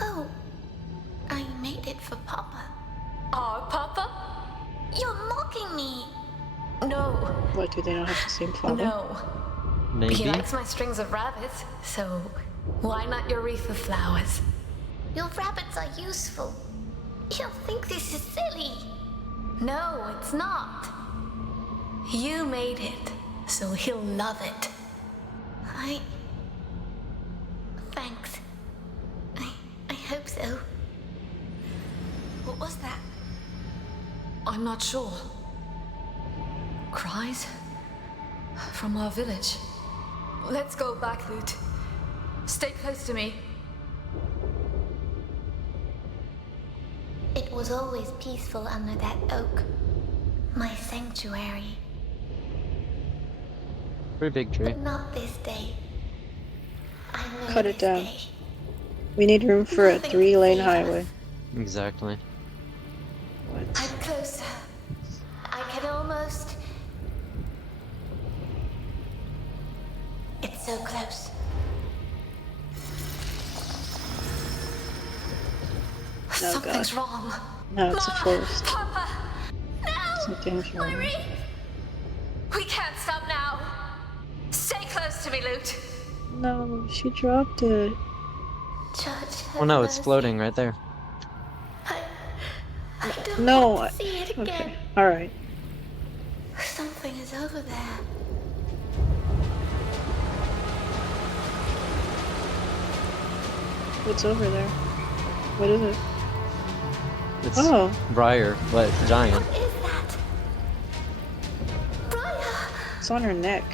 Oh, I made it for Papa. Our Papa? You're mocking me. No. What, do they not have the same father? No. Maybe. He likes my strings of rabbits, so why not your wreath of flowers? Your rabbits are useful. You'll think this is silly. No, it's not. You made it, so he'll love it. Thanks. I hope so. What was that? I'm not sure. Cries? From our village. Let's go back, Lute. Stay close to me. It was always peaceful under that oak. My sanctuary. Pretty big tree. But not this day. I know Cut it this down. day. We need room for a Nothing 3-lane can save us. highway. Exactly. I'm closer. I can almost... It's so close. Oh god. Something's wrong. No, it's a Mama, forest. Papa, Something's no! wrong. Marie! We can't stop now. Stay close to me, Lute. No, she dropped it. Judge, Oh have no, it's mercy. floating right there. I don't No. want to see it again. Okay. Alright. Something is over there. What's over there? What is it? It's Oh. Briar, but giant. What is that? Briar! It's on her neck.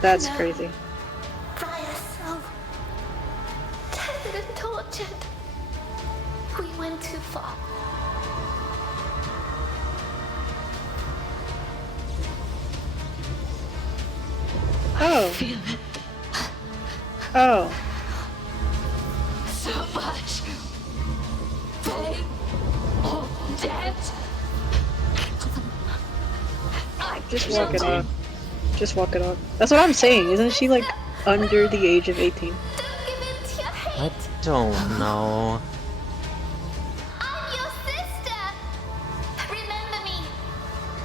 That's No. crazy. Briar so tethered and tortured. We went too far. Oh. Feel it Oh. so much. They all dead. I Just killed walk it him. off. Just walk it off. That's what I'm saying. Isn't she like under the age of 18? Don't give in to your hate. I don't know. I'm your sister. Remember me.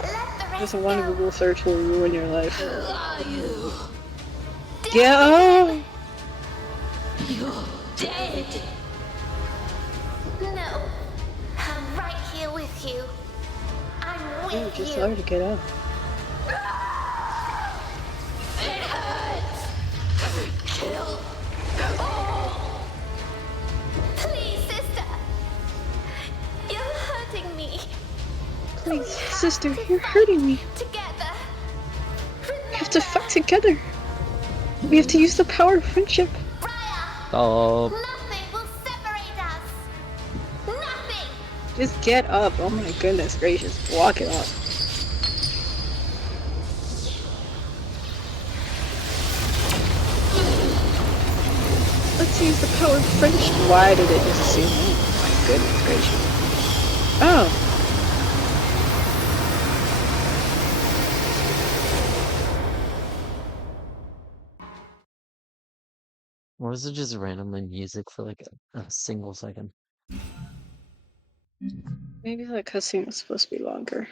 Let the Just rest one go. Google search will ruin your life. Who are you? Yeah. Oh. You're dead. No. I'm right here with you. I'm Ooh, with just you. tell her to get up. It hurts. Kill all. Please, sister. You're hurting me. Please, sister, you're hurting me. Together. We have to fight together. We have to use the power of friendship. Oh, Nothing will separate us. Nothing. Just get up. Oh my goodness gracious. Walk it off. Let's use the power of friendship. Why did it just zoom in? My goodness gracious. Oh. or was it just randomly music for like a single second? Maybe that cutscene was supposed to be longer.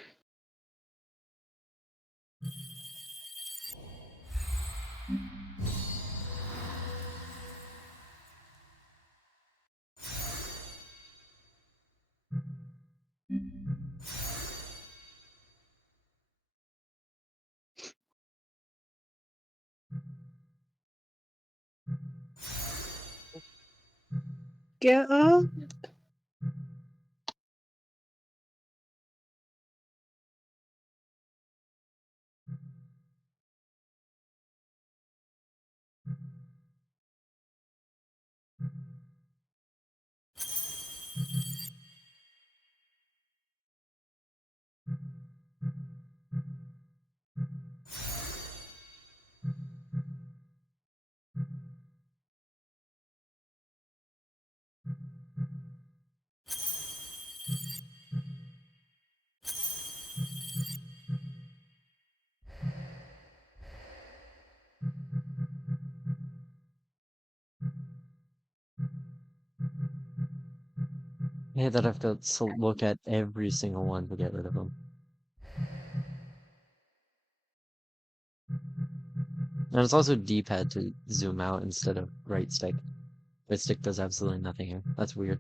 Get up. I hate that I have to look at every single one to get rid of them. And it's also D-pad to zoom out instead of right stick. Right stick does absolutely nothing here. That's weird.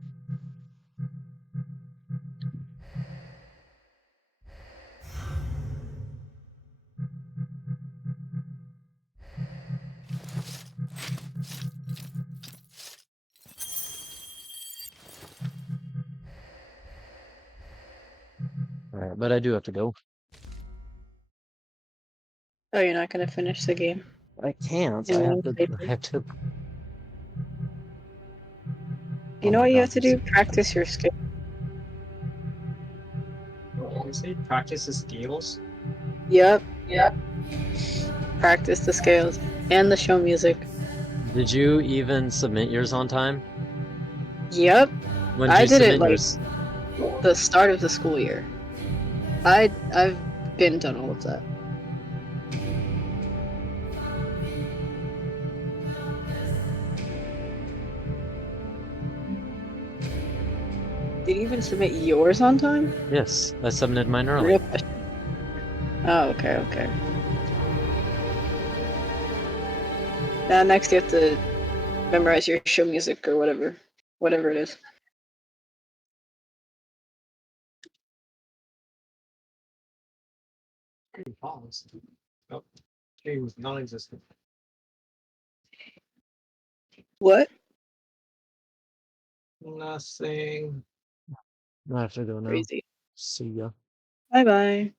Alright, but I do have to go. Oh, you're not gonna finish the game. I can't. In I one have to. I playthrough. have to. You Oh know my what you god. have to do? Practice your skill. Honestly, practice the skills. Yep. Yep. Practice the scales and the show music. Did you even submit yours on time? Yep. When did I you did it submit like yours? the start of the school year. I've been done all of that. Did you even submit yours on time? Yes, I submitted mine early. Real question. Oh, okay, okay. Now next you have to memorize your show music or whatever. Whatever it is. Oh, game was non-existent. What? Nothing. I have to go now. Crazy. See ya. Bye bye.